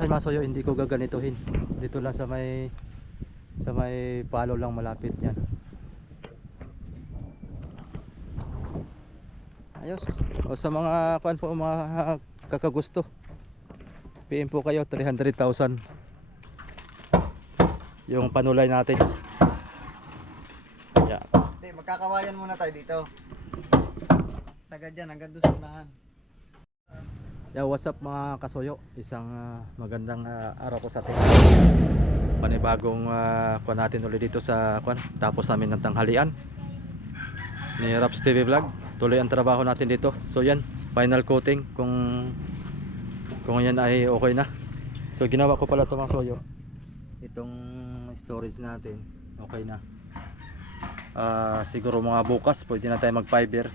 akin mga soyo, hindi ko gaganituhin. Dito lang sa may palo lang malapit yan. Ayos. O sa mga kuan po, mga kakagusto, PM po kayo. 300,000 yung panulay natin. Yan. Hindi, magkakawayan muna tayo dito. Sagad yan, hanggang doon sa unahan. Yeah, what's up mga kasoyo? Isang magandang araw po sa atin. Panibagong kuan natin ulit dito sa kuan. Tapos namin ng tanghalian ni Raps TV Vlog. Tuloy ang trabaho natin dito. So yan, final coating kung yan ay okay na. So ginawa ko pala ito mga soyo. Itong storage natin okay na. Siguro mga bukas pwede na tayo mag fiber.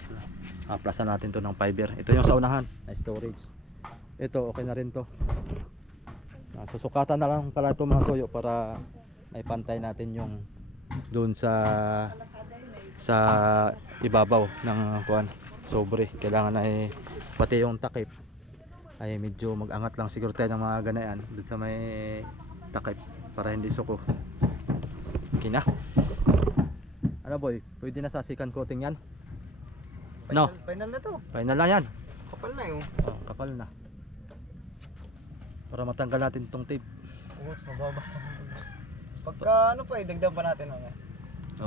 Plasan natin to ng fiber. Ito yung sa unahan na storage. Ito okay na rin to. Susukatan na lang pala ito mga soyo para may pantay natin yung doon sa ibabaw ng kuan. Sobre kailangan ay pati yung takip ay medyo mag-angat lang siguro tayo ng mga ganayan doon sa may takip para hindi suko. Okay na. Ano boy, pwede na sa second coating yan? No. Final na to. Final na yan. Kapal na yun. Oh, kapal na. Para matanggal natin itong tape. Oo, mababasa. Pagka ano pa, idagdag pa natin ano.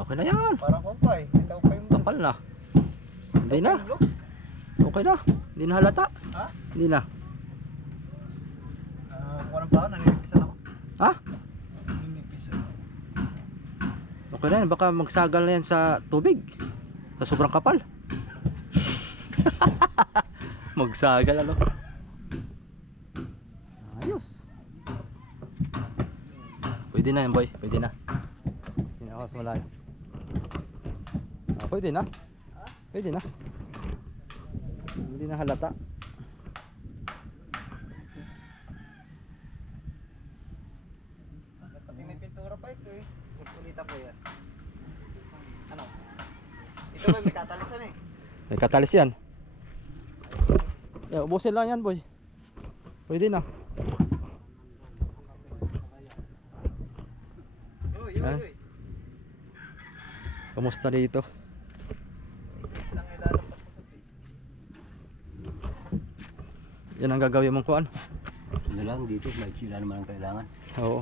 Okay na yan. Parang kumpay. Ikaw pa yung Kapal na. Hindi na. Okay na. Hindi na halata. Ha? Hindi na. Kung anong pa, naninipisan ako. Ha? Naninipisan. Okay na yan. Baka magsagal na yan sa tubig. Sa sobrang kapal. Magsagal ano. Ayos. Pwede na yan boy. Pwede na. Hindi na ako mas malayo. Pwede na. Pwede na. Hindi na halata. Pati may pintura pa ito eh. Ulitan ko yan. Ano? Ito ba may katalisan eh. May katalis yan. Ubusin lang yan boy. Pwede na. Uy. Kamusta dito? Yan ang gagawin mong kuan. Ano lang dito, may sila naman ang kailangan. Oo.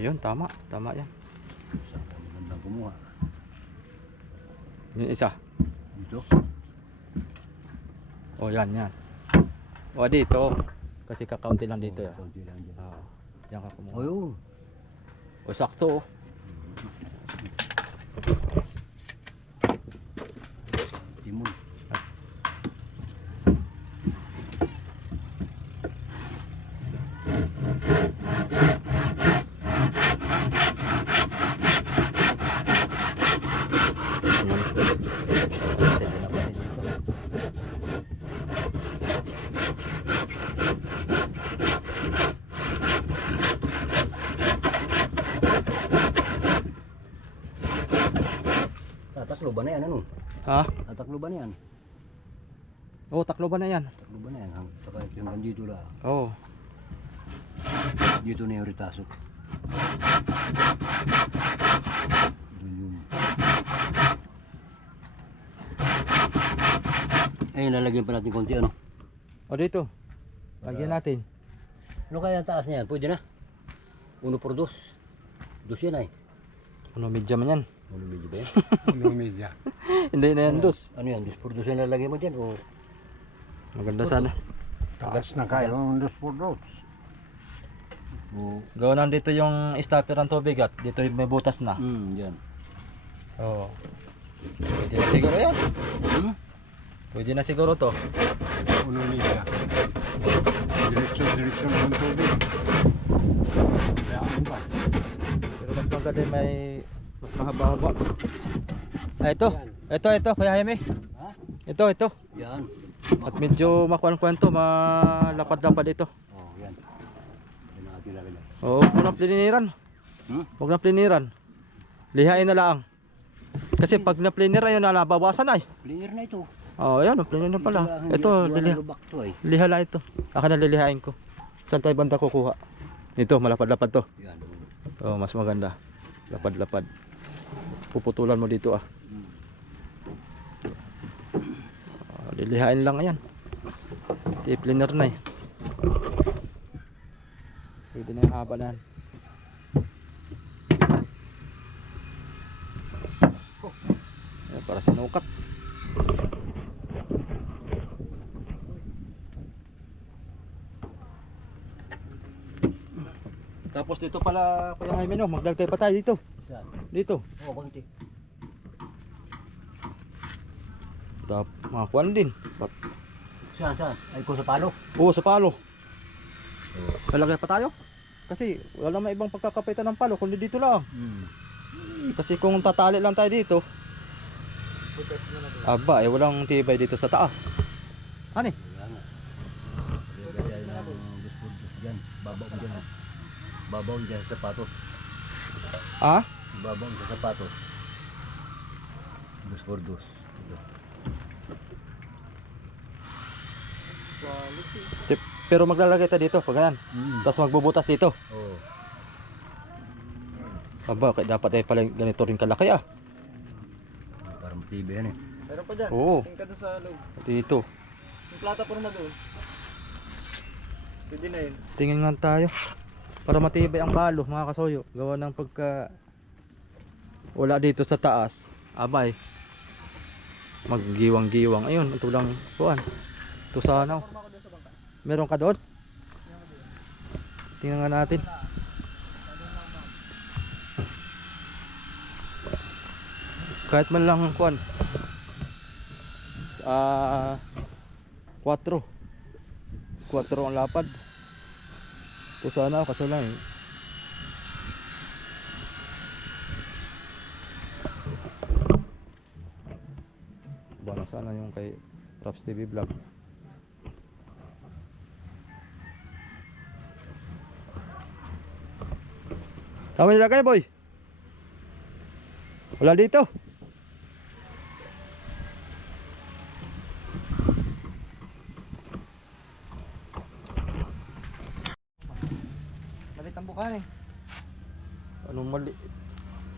Ayun, tama. Tama yan. Magandang kumuha. Yung isa. Dito. O yan. O dito. Kasi kakaunti lang dito. Kaunti lang dyan. Oo. Diyan ka kumuha. O yun. O sakto. Timon. Tataklo ba na yan? Ano? Ha? Tataklo ba na yan? Oo, taklo ba na yan? Tataklo ba na yan? Saka yung nandito lang. Oo. Dito na yung ritaso. Yun. Ayun, lalagyan pa natin konti ano. O dito. Lagyan natin. Ano kaya ang taas niyan? Pwede na. 1 por 2. 2 yan ay. Ano medya man yan? Ano medyo ba yan? Ano media? Hindi na yan dos. Ano yan? 2 por 2 yan lalagyan mo dyan? O Maganda sana. Taas na kayo ng 2 por 2. Gawa lang dito yung stopper ng tubig at dito may butas na. yan. Oo. Pwede na siguro yan. Pwede na siguro to. Ano media? Diretso ng tubig. Kaya ano ba? Pero mas maganda may mas mahaba-haba. Ito. Ito, Kuya Jaime. Ha? Ito. Yan. At medyo makuan-kuan to, malapad-lapad ito. Oh, yan. Yan natin lalagyan. Oo, huwag na pliniran. Huwag na pliniran. Lihain na lang. Kasi pag na-pliner ayun na nabawasan ay. Cleaner na ito. Oh, ayan, plano na pala. Ito, lubak to eh. lihala ito. Akin na lilihain ko. Saan tayo banda kukuha? Ito, malapad-lapad to. Yan. Oh, mas maganda. Lapad-lapad. Puputulan mo dito ah. Oh, lilihain lang yan. Tipliner na eh. Pwede na yung haba na yan. Ayan, para sinukat. Tapos dito pala Kuya Jaime, no, magdalkay pa tayo dito. Saan? Dito. Oo, bakit eh? Mga kuwan din. Saan? Ay ko sa palo. Oo, sa palo. Lalagay pa tayo. Kasi wala naman ibang pagkakapitan ng palo kundi dito lang. Kasi kung tatali lang tayo dito, aba, walang tibay dito sa taas. Ano eh? Wala nga. Lagyan ng gusto dyan. Babaw dyan. Babaw dyan sa sapatos. Ah? Babaw sa sapatos. Dos por dos. Pero maglalagay tayo dito pag ganyan. Tapos magbubutas dito. Oo. Aba, kaya dapat ay pala ganito rin kalaki ah. Para matibay yan eh. Meron pa dyan. Oo. Tingka doon sa loob. Dito. Yung plataforma doon. Pwede na yun. Tingin nga tayo. Para matibay ang palo mga kasoyo. Gawa ng pagka wala dito sa taas. Abay. Maggiwang-giwang. Ayun, ito lang kuan. Ito sana. Meron ka doon? Tingnan nga natin. Kahit man lang kuan. 4 ang lapad. Ito sana kaso lang eh. Baka sana yung kay Raps TV Vlog. Tama nilagay boy. Wala dito. Malit ang bukan eh. Anong mali?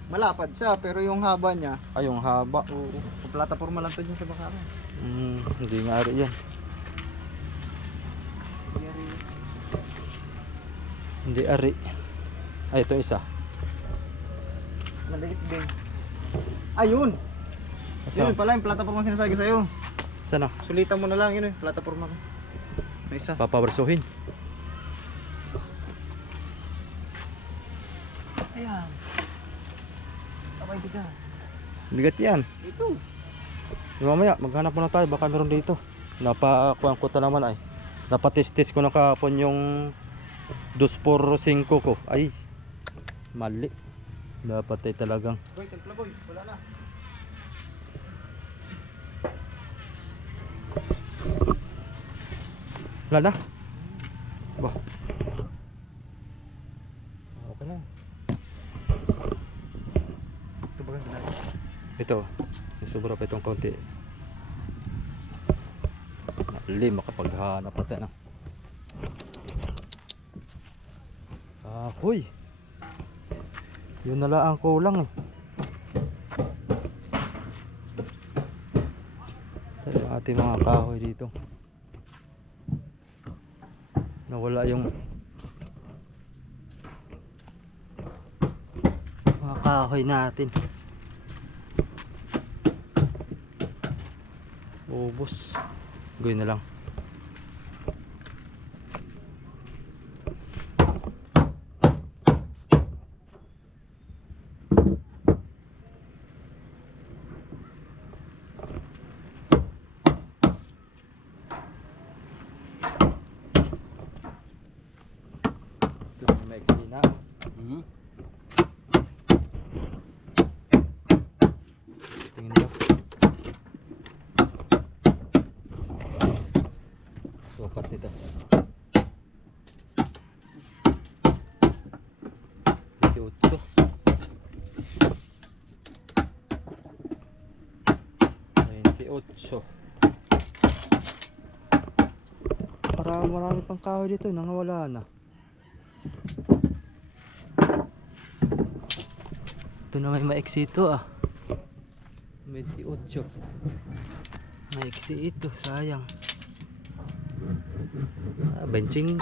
Malapad siya pero yung haba niya. Ay, yung haba. Oo. Yung plataforma lang to dyan sa baka. Hindi nga rin yan. Hindi ari. Ay, ito isa. Maliit din. Ayun! Yun pala yung plataforma sinasabi sa'yo. Sana? Sulitan mo na lang yun eh. Plataforma ko. May isa. Papawersuhin. Ayan. Abay bigat. Bigat yan. Ito. Mamaya, maghanap muna tayo. Baka meron dito. Napakuhan ko ta naman ay. Napatestis ko na kahapon yung 245 ko. Ay, mali. Dapat ay talagang. Boy, templa boy. Wala na. Wala na. Bah. Okay na. Ito ba ganda? Ito. May sobra pa itong konti. Mali, makapaghanap natin. Huy. Yun na lang ang kulang eh. Sa yung ating mga kahoy dito. Nawala yung mga kahoy natin. Ubos. Gawin na lang. Maiksi na. Tingin nyo. Sukat nito. 28. 28. marami pang kahoy dito, nangawala na. Ito na may maiksi ito ah. 28. Maiksi ito, sayang. 25.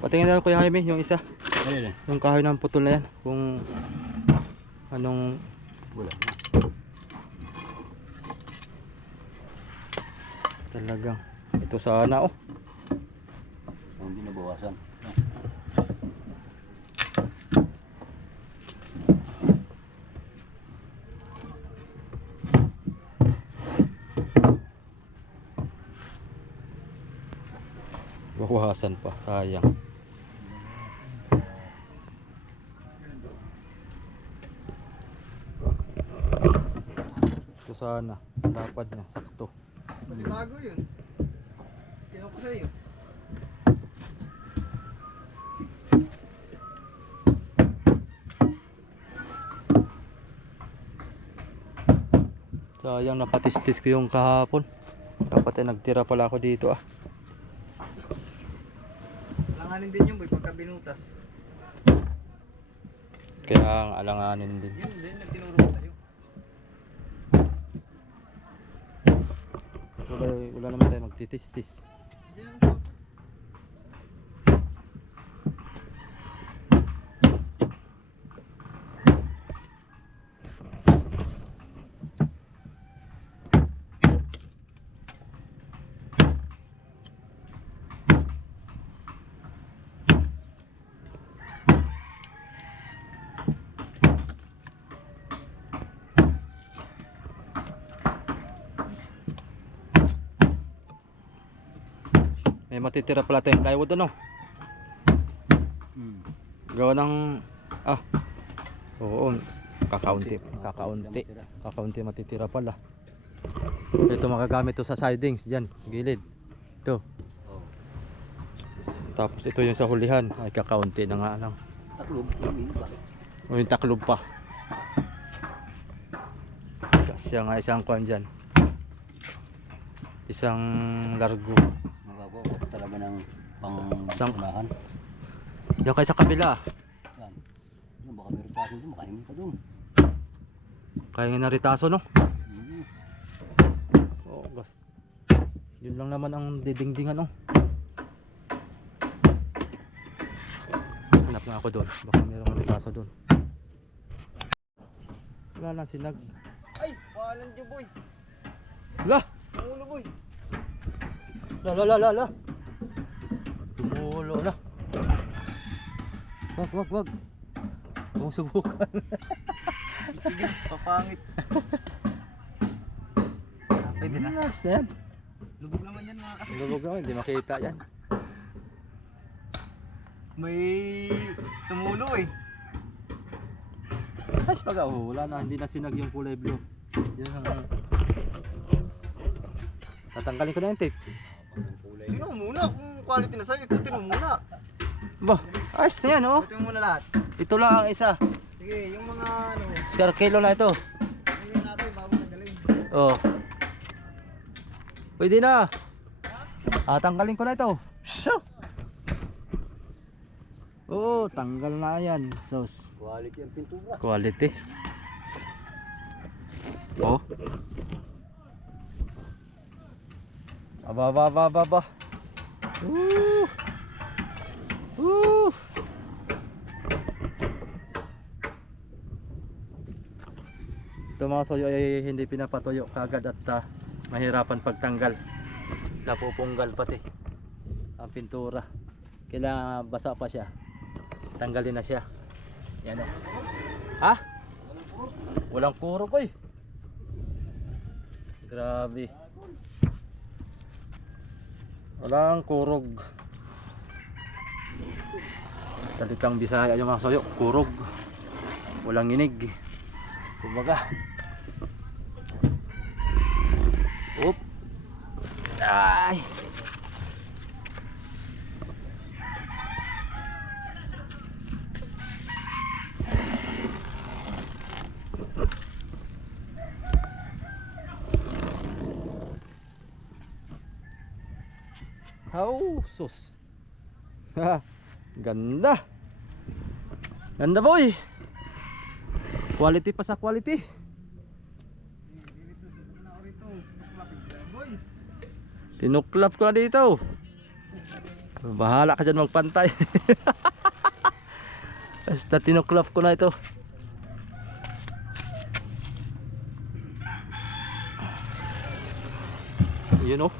Patingin na Kuya Jaime yung isa. Ayun eh. Yung kahoy ng putol na yan. Kung anong Wala. talagang. Ito sana oh. Hindi nabawasan. Bawasan pa. Sayang. Ito sana. Dapat niya. Sakto. Bago yun. Tinan ko sa'yo. Sayang napatistis ko yung kahapon. Dapat ay nagtira pala ako dito ah. Langanin din yun boy pagka binutas. Kaya ang alanganin din. Yun din nagtinuro ko sa'yo. So, wala naman tayo magtitistis. Diyan sa May matitira pala tayong plywood ano. Gawa ng oo, kakaunti matitira pala. Ito magagamit to sa sidings diyan, gilid. Ito. Oh. Tapos ito yung sa hulihan, ay kakaunti na nga lang. Taklob. O yung taklob pa. Kasi nga isang kwan dyan. Isang largo. Magawa ko talaga ng Isang- pang-unahan. Diyan kayo sa kabila. Yan. Yan, baka meron tayo doon. Makainin ka doon. Kaya nga naritaso no? Mm. Oo, gas. Yun lang naman ang didingdingan oh. Hanap nga ako doon. Baka mayroong naritaso doon. Wala lang sinag. ay, pahalan dyan boy. Lah! Ulo boy. La. Tumulo na. Wag. Huwag mong subukan. Tigis, papangit. Pwede na. Nice na yan. Lubog naman yan mga kasi. Lubog naman, hindi makita yan. May tumulo eh. Nice pag wala na, hindi na sinag yung kulay blue. Yan ang... Tatanggalin ko na yung tape. Tingnan mo muna kung quality na sa'yo. Ikutin mo muna. Ba, ayos na yan oh. Ikutin mo muna lahat. Ito lang ang isa. Sige, yung mga ano. Square kilo na ito. Ayun natin bago nagaling. Oh. Pwede na. Tanggalin ko na ito. Shoo! Oo, tanggal na yan. Sos. Quality ang pintura. Quality. Oh. Aba. Woo! Woo! Ito mga soyo ay hindi pinapatuyo kagad at mahirapan pagtanggal. Napupunggal pati ang pintura. Kailangan basa pa siya. Tanggalin na siya. Yan o. Ha? Walang kurog eh. Grabe. Walang kurog. Salitang Bisaya yung mga soyo. Kurog. Walang inig. Kumbaga. Oop. Ay. Oh, sus. Ha, ganda. Ganda boy. Quality pa sa quality. Tinuklap ko na dito. Bahala ka dyan magpantay. Basta tinuklap ko na ito. Yun oh.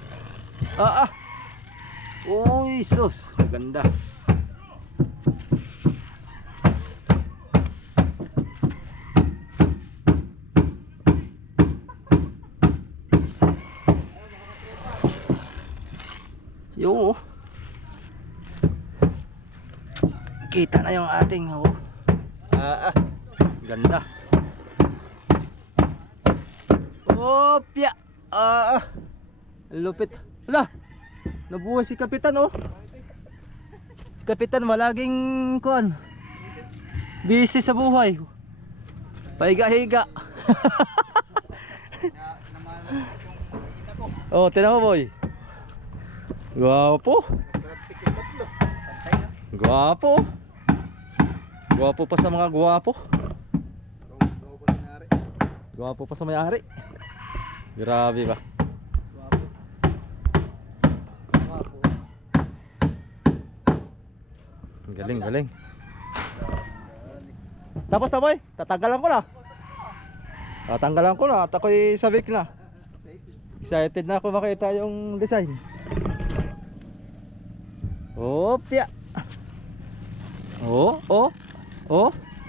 Uy sus, ganda. Yo. Kita na yung ating ganda. Opya. Lupit. Wala. Nabuhay si Kapitan oh. Si Kapitan malaging kuan. Busy sa buhay. Pahiga-higa. Oh, tinan mo boy. Gwapo. Gwapo. Gwapo pa sa mga gwapo. Gwapo pa sa may-ari. Grabe ba? Galing, galing. Tapos na boy, tatanggalan ko na. Tatanggalan ko na at ako'y sabik na. Excited na ako makita yung design. Opya. Oh.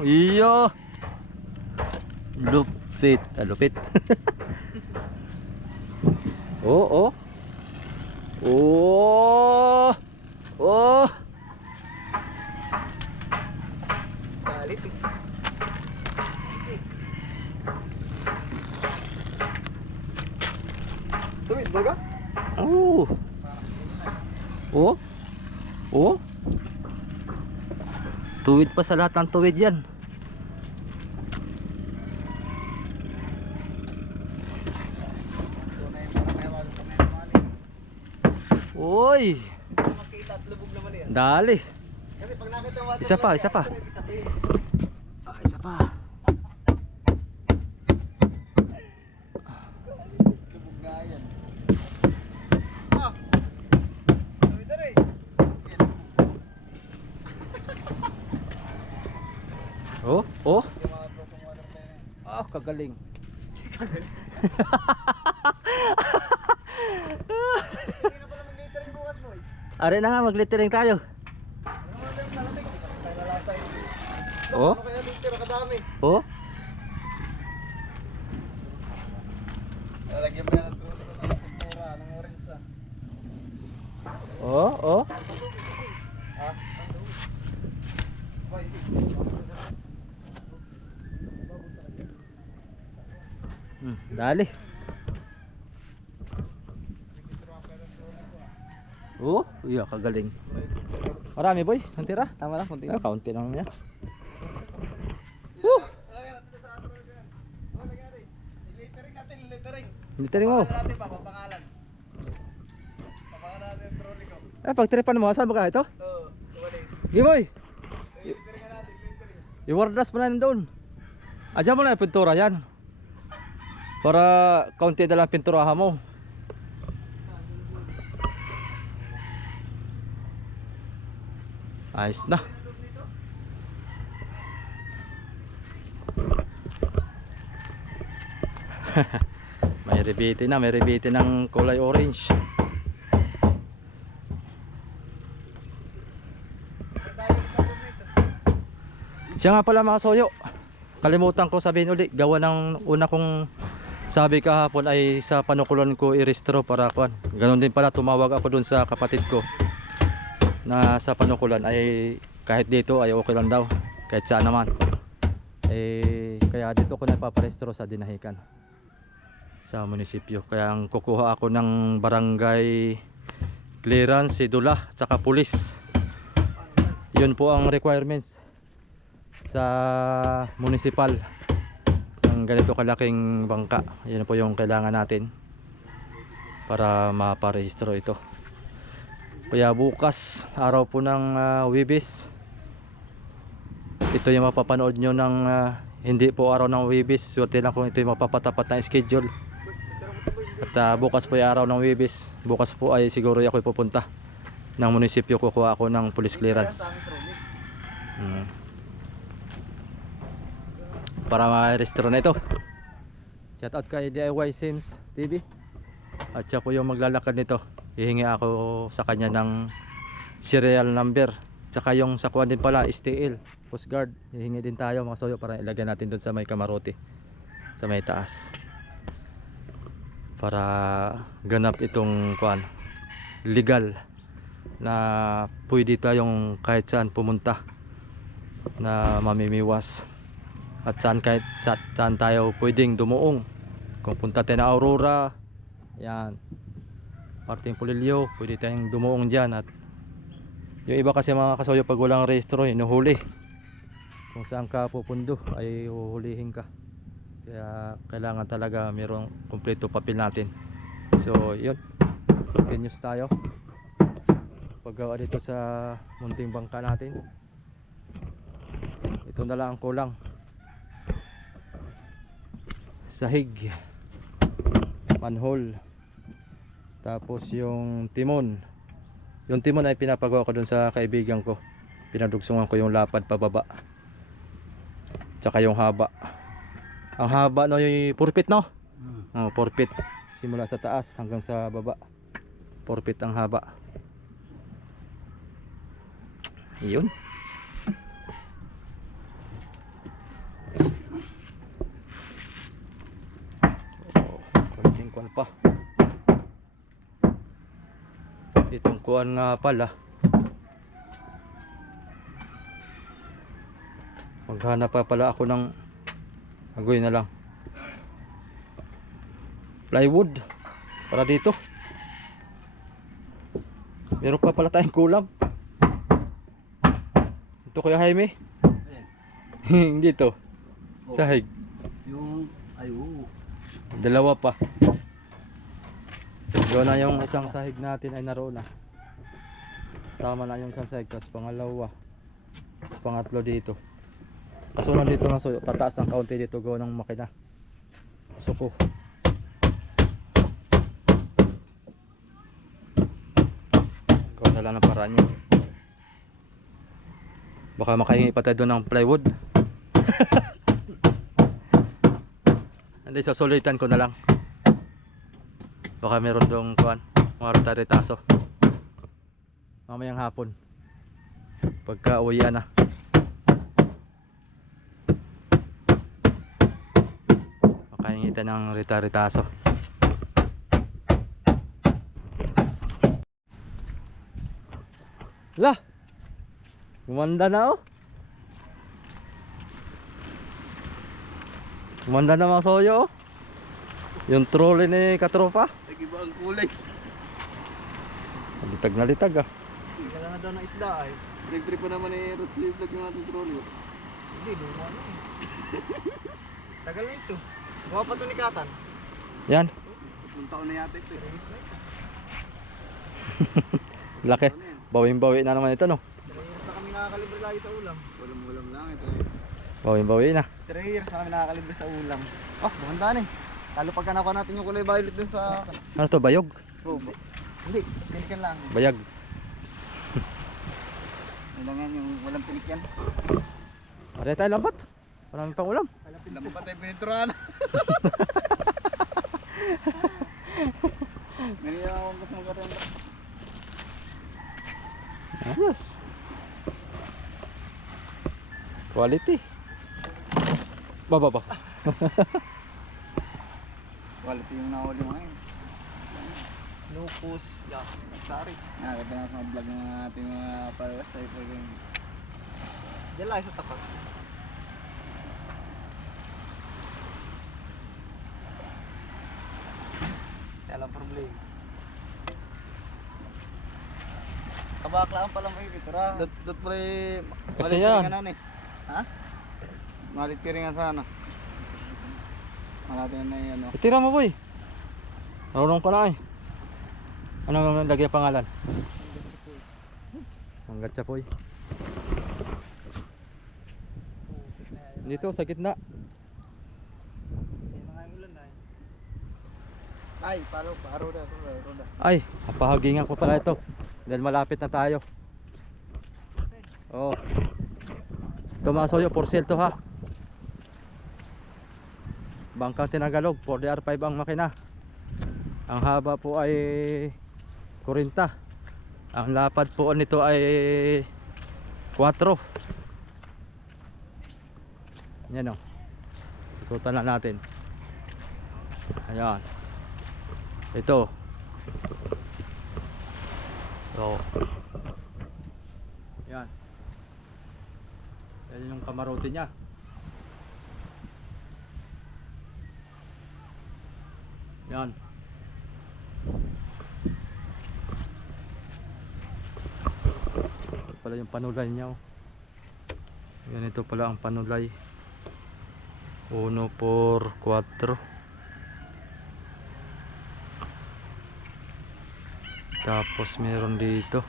Iyo. Lupit, lupit. Oh. Balitis. Tuwid baga? Oh. Tuwid pa sa lahat ng tuwid yan. Uy. Makita at lubog naman yan. Dali. Kasi pag nakita mo Isa pa. Isa pa. Lubog nga yan. Tuwid na rin. Oh. Kagaling. Hindi na pala mag-littering bukas mo eh. Are na nga, mag-littering tayo. Ano mo lang malamig? Kaya nalasay. Oh. Ano kaya litter kadami? Oh. Lalagyan mo yan ang tulo ko ng pintura ng orange ah. Oh. Ha? Boy. Dali. Oh, iya kagaling. Marami boy, ang tira. Tama lang, konti. Kaunti naman yan. Littering natin, littering. Littering mo. Natin pa, papangalan. Papangalan natin yung trolley ko. Pag tripan mo, saan ba ka ito? Oo, tuwalay. Giboy, Littering natin, littering. iwardas mo na yun doon. Adyan mo na yung pintura yan. Para kaunti na lang pinturahan mo. Ayos na. May rebite ng kulay orange. Siya nga pala mga soyo, kalimutan ko sabihin uli, gawa ng una kong sabi kahapon ay sa panukulan ko i-restro para kuan. Ganon din pala, tumawag ako dun sa kapatid ko na sa panukulan ay kahit dito ay okay lang daw, kahit saan naman. Kaya dito ko na ipaparestro sa Dinahican, sa munisipyo. Kaya ang kukuha ako ng barangay clearance, sidula, at saka pulis. Yun po ang requirements sa municipal ng ganito kalaking bangka. Yun po yung kailangan natin para maparehistro ito. Kaya bukas, araw po ng Webes. Ito yung mapapanood nyo ng hindi po araw ng Webes. Swerte lang kung ito yung mapapatapat na schedule. At bukas po yung araw ng Webes. Bukas po ay siguro ako pupunta ng munisipyo, kukuha ako ng police clearance. Para ma-restore na ito. Shout out kay DIY Sims TV. At siya po yung maglalakad nito. Hihingi ako sa kanya ng serial number. Tsaka yung sa kuwan din pala, STL, Coast Guard. Hihingi din tayo mga soyo para ilagay natin doon sa may kamarote, sa may taas. Para ganap itong kuwan, legal na pwede tayong kahit saan pumunta na mamimiwas. At kahit saan tayo pwedeng dumuong. Kung punta tayo na Aurora, yan, parting Pulilio, pwede tayong dumuong dyan. At yung iba kasi mga kasoyo, pag walang rehistro, hinuhuli. Kung saan ka pupundo ay uhulihin ka. Kaya kailangan talaga mayroong kumpleto papel natin. So yun, continuous tayo paggawa dito sa munting bangka natin. Ito na lang ang kulang, sahig, manhole, tapos yung timon. Yung timon ay pinapagawa ko dun sa kaibigan ko. Pinadugsungan ko yung lapad pababa, tsaka yung haba. Ang haba no, yung 4 feet no? 4 feet simula sa taas hanggang sa baba. 4 feet ang haba. Yun. Konting kuwan pa. Itong kuwan nga pala, maghanap pa pala ako ng agoy na lang plywood para dito. Meron pa pala tayong kulang. Ito Kuya Jaime. Hindi to sahig. Yung, ayo. Dalawa pa. Doon na yung isang sahig natin ay naroon na. Tama na yung isang sahig. Tapos pangalawa, pangatlo dito. Kasunod dito ng suyo, tataas ng kaunti dito gawa ng makina. Suko. Gawa na lang ng paraan niya. Baka makahingi pa tayo doon ng plywood. Hindi, sasulitan ko na lang. Baka meron doong kuan, mga rita-ritaso mamayang hapon pagka uwian na. Makahingitan ng rita-ritaso. Lah, gumanda na oh. Gumanda na mga soyo oh. Yung trolley ni katropa, Nag-iba ang kulay. litag na litag ah. Kailangan daw ng isda ay. Trip pa naman eh, road sleeve vlog yung ating trolley. Hindi, luma na eh. Tagal na ito. Gawa pa ito ni Katan. Yan, 3 taon na yata ito eh. laki. Bawing-bawi na naman ito no. 3 years na kami nakakalibre lagi sa ulam. Walang lang ito eh. Bawing-bawi na. 3 years na kami nakakalibre sa ulam. Oh, maganda eh. Lalo pagka nakuha natin yung kulay violet dun sa... Ano to, bayog? Oh, hindi, pinikan lang. Bayag. Kailangan yung walang pinikyan. Pare tayo lambat. Marami pang ulam. Lamang pa tayo piniturahan. Ngayon akong gusto magkatanda. Yes. Quality. Baba. Quality yung nahuli mo ngayon. Lupus, yak, sari. Nakakita na sa mga vlog ng ating mga followers ay pwedeng Diyan lang sa tapat. Kaya lang problema. Kabaklaan pa lang kayo dito ra. dot pre Kasi yan. Ha? Malit kiringan sana. Malatin na yung ano. Itira mo boy. Marunong ka na eh. Ano lagay ang pangalan? gatsapoy. Putik na yan. Dito sa gitna. Yan na nga yung ulan na. Ay, paro na. Ay, papahagingan ko pala ito. Dahil malapit na tayo. Oo. Ito mga soyo, for sale to ha. Bangkang tinagalog, 4DR5 ang makina. Ang haba po ay 40. Ang lapad po nito ay 4. Yan o. Ikutan na natin. Ayan. Ito. So. Yan. Yan yung kamarote niya. Yan. Ito pala yung panulay niya. Oh. Yan, ito pala ang panulay. 1 por 4. Tapos meron dito.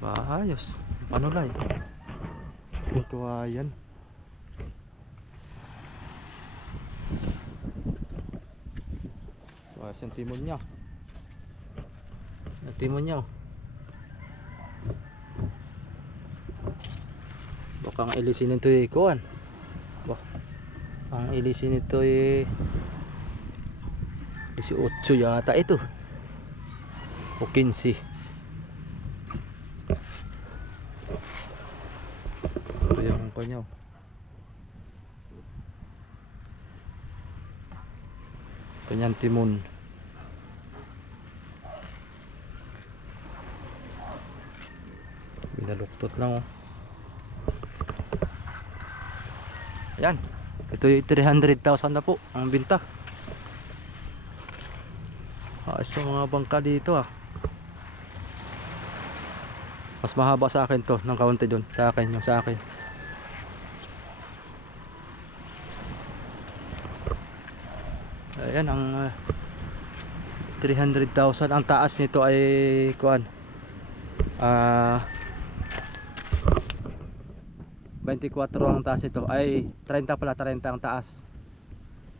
Ayos. Panulay. Ito yan. Ayos yung timon niya. Yung timon niya. Oh. Baka ang ilisin nito ay kuwan. Ang ilisin nito ay 18 yata ito. O 15. Ito yung kanya. Kanyang timon. Binaluktot lang oh. Ayan. Ito yung 300,000 na po ang binta. Ayos yung mga bangka dito ah. Mas mahaba sa akin to ng kaunti dun. Sa akin, yung sa akin. Ayan ang 300,000. Ang taas nito ay kuan 24 ang taas nito. Ay 30 pala, 30 ang taas.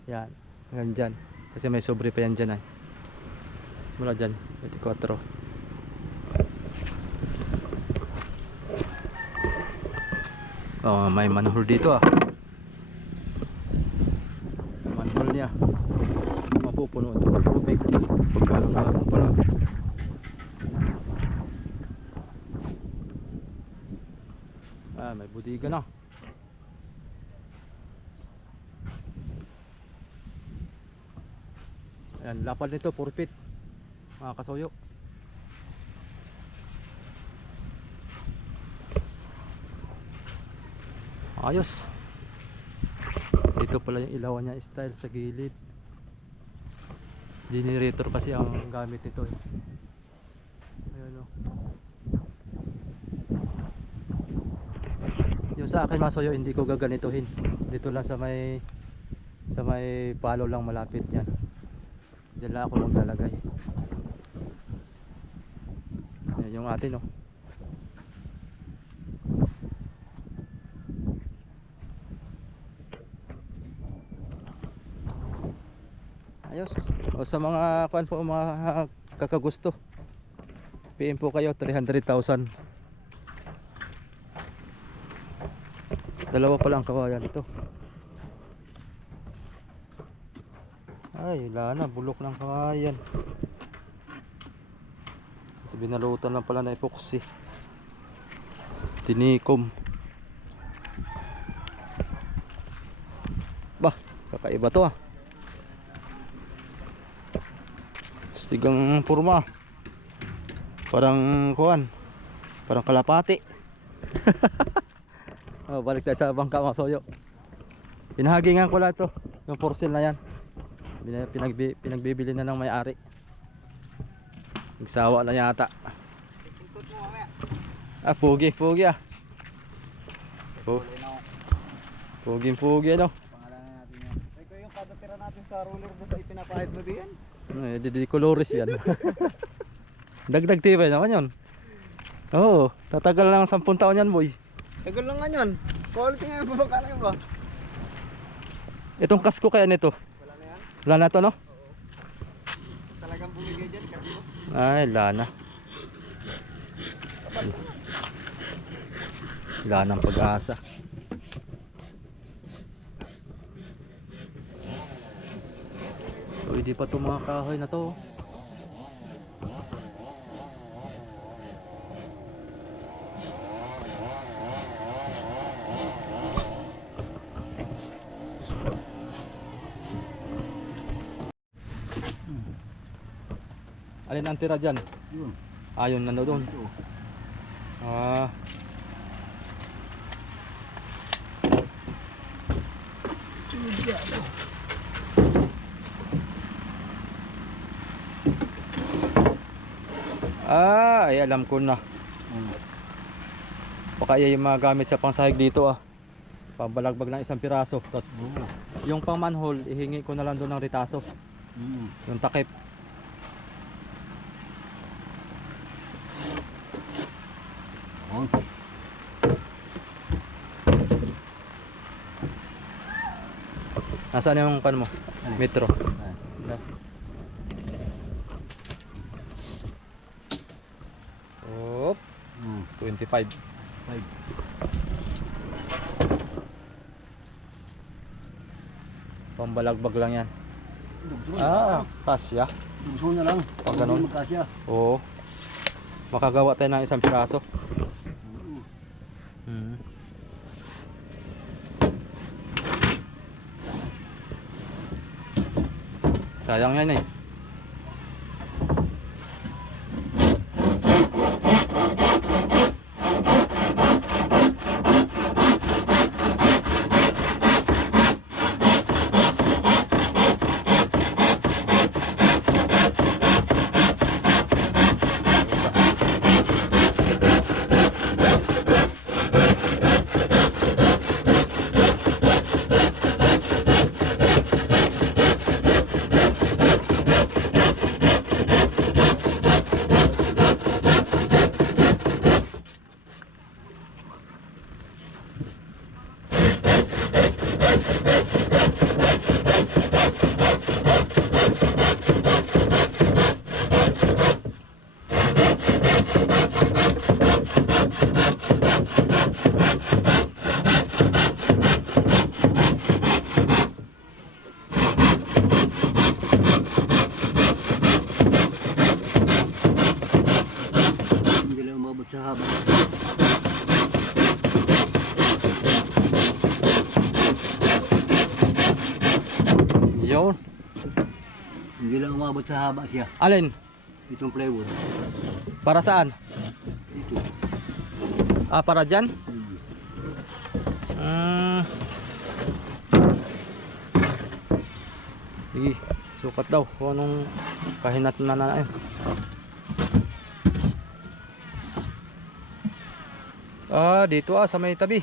Yan, hanggang dyan. Kasi may sobre pa yan dyan ay. Mula dyan, 24. Oh, may manhole dito ah. Manhole niya. Mapupuno ito ng tubig. Pagkalangalan pala. Ah, may budiga na. Ayan, lapad nito 4 feet. Mga kasoyo. Ayos. Dito pala yung ilawan niya, style sa gilid. Generator kasi ang gamit nito eh. Ayun o. Yung sa akin mga soyo, hindi ko gaganituhin. Dito lang sa may palo lang malapit yan. Diyan lang ako maglalagay. Yan yung atin oh. Ayos. O sa mga kuan po, mga kakagusto, PM po kayo. 300,000. Dalawa pa lang kawayan ito. Ay, wala na, bulok ng kawayan. Kasi binalutan lang pala na epoxy. Tinikom. Bah, kakaiba to ah. Stigang purma. Parang kuan. Parang kalapati. Oh, balik tayo sa bangka mga soyo. Pinahagingan ko lang to. Yung porcel na yan. Pinagbibili na ng may-ari. Nagsawa na yata. Ikot mo mamaya. Ah, pugi ah. Kulay na ako. Pugi ano. Pangalanan natin yan. Ay, ko yung kada tira natin sa roller bus ay pinapahid mo diyan. Di colores yan. Dagdag tibay naman yun. Oo, tatagal lang 10 taon yan, boy. Tagal lang nga yan. Quality nga yung babaka na yun ba? Itong kasko kaya nito. Wala na yan? Wala na to, no? Talagang bumigay dyan kasi mo. Ay, wala na. Wala nang pag-asa. So, hindi pa itong mga kahoy na to. Alin ang tira dyan? Yun. Ayun na doon. Ito. Ah. Ah, ay alam ko na. Baka yan yung mga gamit sa pangsahig dito ah. Pambalagbag ng isang piraso. Tapos Oo. yung pang manhole, ihingi ko na lang doon ng ritaso. Yung takip. Oo. Nasaan yung pan mo? Ano? Metro. Ah. Na. Op, 25. 5. Pambalagbag lang yan. Ah, kasya. Gusto na lang. Pag ganun. Magkasya. Oo. Makagawa tayo ng isang piraso. Oo. Hmm. Sayang yan eh. Hindi lang umabot sa haba. Yun. Hindi lang umabot sa haba siya. Alin? Itong plywood. Para saan? Ito. Ah, para dyan? Hmm. Hmm. Sige, sukat daw kung anong kahinat na na. Ah, dito ah, sa may tabi.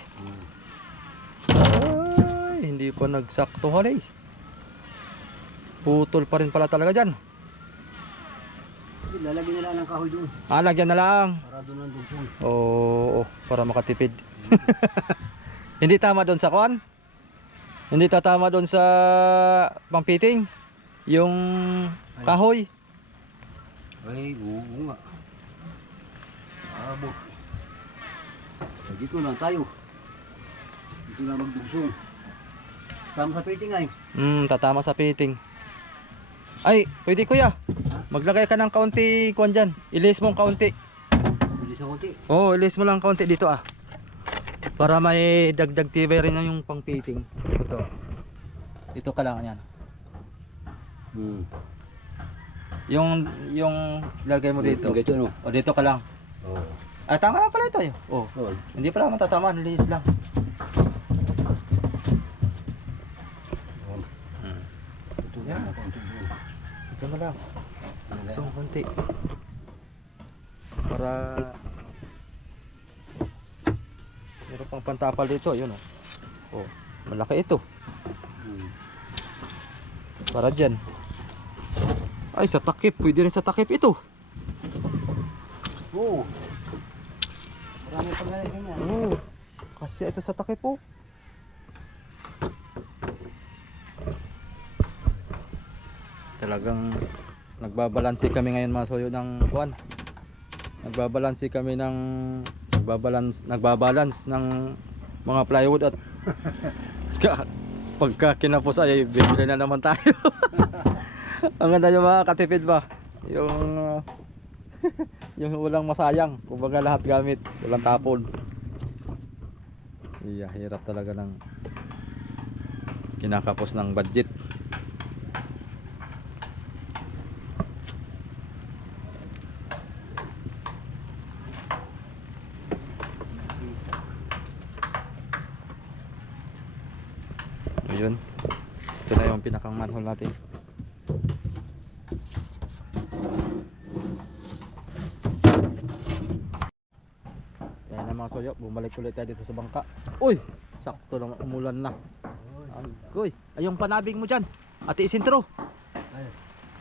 Ay, hindi pa nagsakto halay. Putol pa rin pala talaga dyan. Lalagyan nila ng kahoy doon. Ah, lagyan na lang. Para doon ang dugsong. Oo, para makatipid. Hindi tama doon sa kuan? Hindi tatama doon sa pangpiting? Yung kahoy? Ay, oo nga. Abot. Ay, dito lang tayo. Dito lang magdugsong. Tama sa piting ay. Tatama sa piting. Ay, pwede kuya. Maglagay ka ng kaunti kuan dyan. Ilis mo kaunti. Bilis ang konti. Oo, ilis mo lang kaunti dito ah. Para may dagdag tibay rin na yung pangpiting. Ito. Dito ka lang yan. Yung lagay mo dito. Ito no. O dito ka lang. Oo. Ah, tama lang pala ito. Oh. Oh. Hindi pala matatama, lilis lang. Ito Yan. lang konti doon. Ito na lang. Isang konti. Para meron pang pantapal dito, yun oh. Oh, malaki ito. Para dyan. Ay, sa takip. Pwede rin sa takip ito. Oo. Marami pa nga ganyan. Oo. Kasi ito sa takip po. Talagang nagbabalanse kami ngayon mga soyo ng kuan. Nagbabalanse kami ng nagbabalance ng mga plywood at pagka kinapos ay bibili na naman tayo. Ang ganda yung mga katipid ba? Yung yung walang masayang, kumbaga lahat gamit, walang tapon. Iya, hirap talaga ng kinakapos ng budget. Ayun. Ito na yung pinakang manhole natin. Kaya na mga soyo, bumalik ulit tayo dito sa bangka. Uy! Sakto lang umulan na. Agoy, ayong panabing mo dyan. Ate isintro.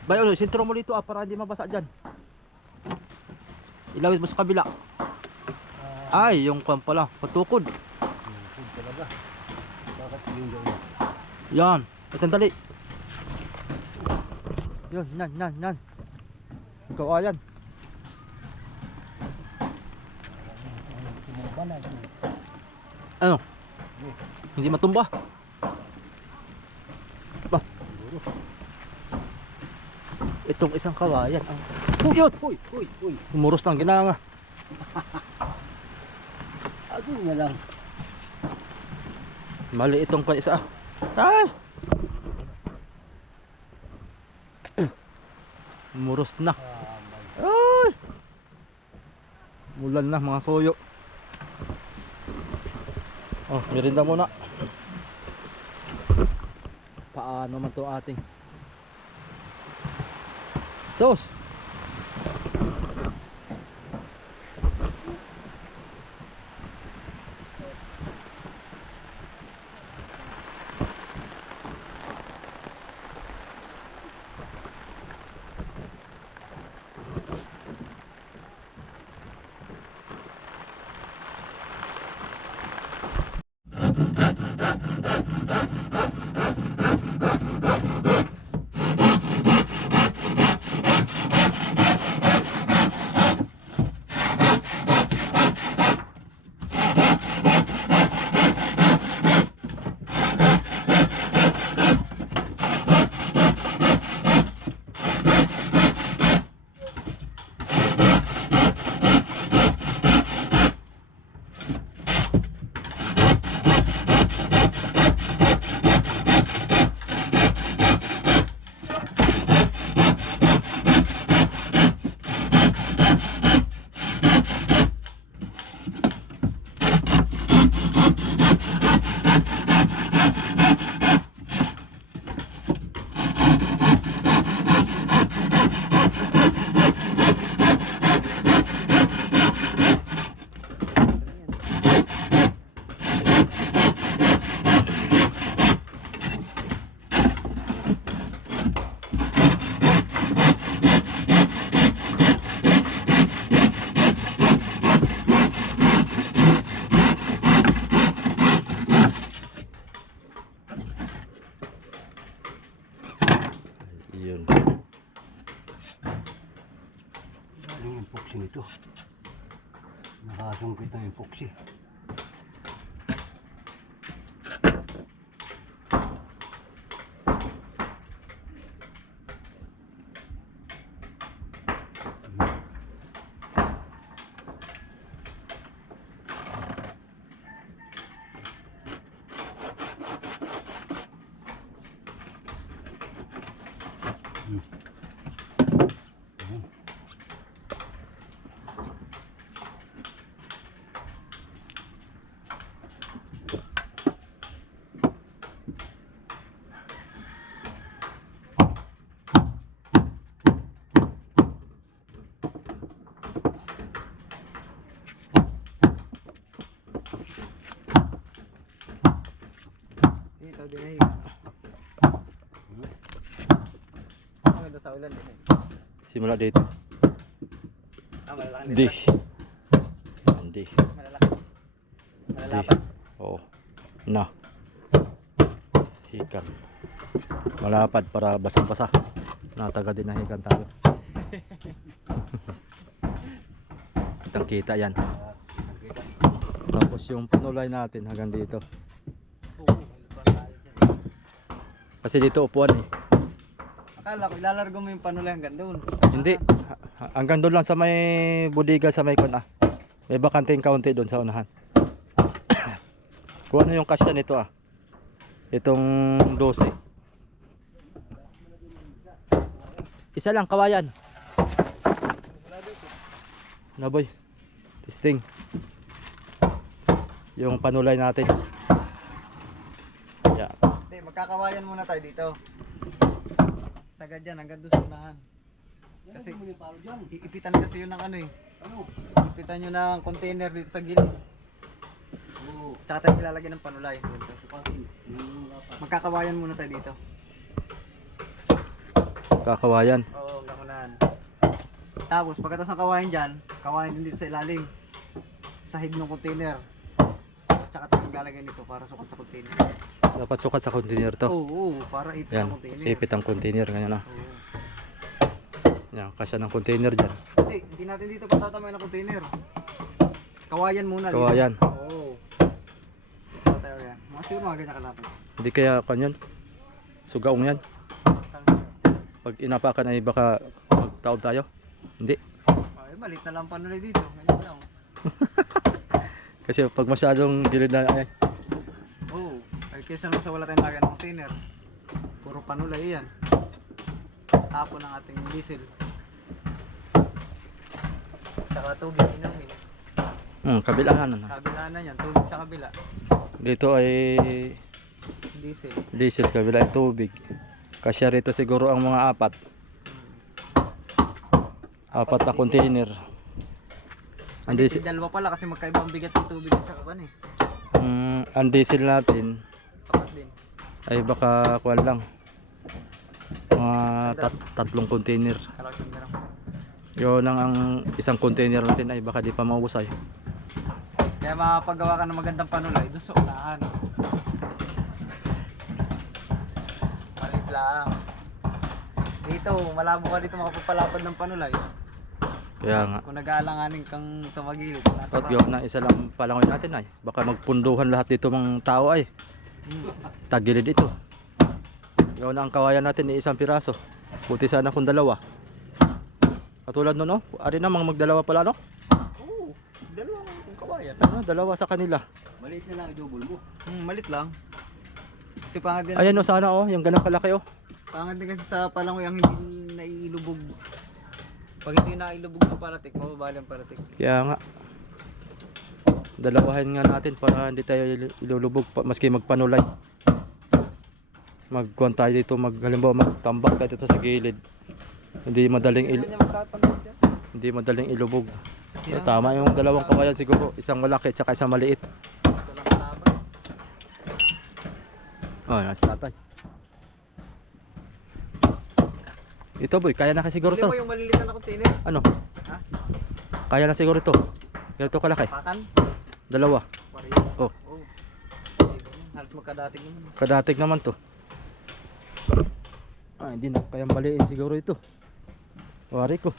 Bayo, isintro mo dito para hindi mabasa dyan. Ilawit mo sa kabila. Ay, yung kwan pala, patukod. Food talaga. Bakit yung gawin? Yan, patandali. Yun, nan. Ikaw ayan. Tumumba na. Ano? Hindi matumba. Ba? Itong isang kawayan ang puyot. Uy. Umuros ng ginanga. Ako na lang. Mali itong pa isa. Ay! Umuros na. Ay! Mulan na mga soyo. Oh, merinda muna. Paano man to ating sos? Yun. Ano yung epoxy nito? Nakasungkit ang epoxy. Ito din ay. Maganda sa ulan din eh. Simula dito. Malaki Di. Hindi. Malaki Pwede. Malapad. Oo. Na. Hikan. Malapad para basang-basa. Nataga din na hikan tayo. Kitang kita yan. Nakita. Tapos yung panulay natin hanggang dito. Oo, may lupa tayo dyan. Kasi dito upuan eh. Akala ko ilalargo mo yung panulay hanggang doon. Hindi. Hanggang doon lang sa may budiga sa may kuna. May bakanting kaunti doon sa unahan. Kung ano yung kasya nito ah. Itong 12. Isa lang kawayan. Na boy. Testing. Yung panulay natin. Yeah. Hindi, magkakawayan muna tayo dito. Sagad dyan, hanggang doon sa unahan. Kasi Kasi mo yung palo dyan. iipitan kasi yun ng ano eh. Ano? Ipitan nyo ng container dito sa gilid. Oo. Tsaka tayo ilalagay ng panulay. Tupatin. Yung lapat. Magkakawayan muna tayo dito. Kakawayan. Oo, hanggang unahan. Tapos pagkatapos ng kawayan dyan, kawayan din dito sa ilalim. Sahig ng container. Tapos tsaka tayo maglalagay nito para sukat sa container. Dapat sukat sa container to. Oo, para ipit Yan. ang container. Ipit ang container. Ganyan na. Oo. Yan. Kasya ng container dyan. Hindi natin dito patatamay ng container. Kawayan muna. dito. Kawayan. Oo. Tapos tayo yan. Mga siguro mga ganyan kalapit. Hindi kaya kanyan. Sugaong yan. Pag inapakan ay baka magtaob tayo. Hindi. Ay, malit na lang panulay dito. Ganyan lang. Kasi pag masyadong gilid na ay. Oo. Ay, kesa naman sa wala tayong lagay ng container. Puro panulay yan. Tapon ng ating diesel. Saka tubig inumin. Kabilaan na. Kabila na yan. Tubig sa kabila. Dito ay Diesel. diesel, kabila ay tubig. Kasya rito siguro ang mga apat. Apat na container. Ang diesel, Dalawa pala kasi magkaiba ang bigat ng tubig at saka pan eh. ang diesel natin Apat din. ay baka kuwan lang. Mga tatlong container. Kalaksan ka lang. Yun ang isang container natin ay baka di pa maubos ay. Kaya makapagawa ka ng magandang panulay doon sa unahan. Malit lang. Dito, malabo ka dito makapagpalapad ng panulay. Kaya nga. Kung nag-aalanganin kang tumagilid. At yun na isa lang palangoy natin ay. Baka magpunduhan lahat dito mga tao ay. Tagilid ito. Yun ang kawayan natin ni isang piraso. Buti sana kung dalawa. Katulad nun no? Ari na mga magdalawa pala no? Oo, dalawang kawayan. Ano, dalawa sa kanila. Maliit na lang i-double mo. Malit lang. Kasi pangit din, Ayan o sana oh, yung ganang kalaki oh. pangit din kasi sa palangoy ang hindi nailubog. Pag hindi nailubog ng paratik, mababali ang paratik. Kaya nga. Dalawahin nga natin para hindi tayo ilulubog maski magpanulay. Magkuhan tayo dito, halimbawa magtambak tayo dito sa gilid. Hindi madaling hindi madaling ilubog. So, tama yung dalawang kawayan siguro, isang malaki at saka isang maliit. Oh, nasa tatay. Ito boy, kaya na kasi siguro Huli to. mo yung maliliit na container. Ano? Ha? Kaya na siguro to. Ganito kalaki. Pakan? Dalawa. Parehas. Oh. Oh. Halos magkadating naman. Kadating naman to. Ah, hindi na kayang baliin siguro ito. Wari ko.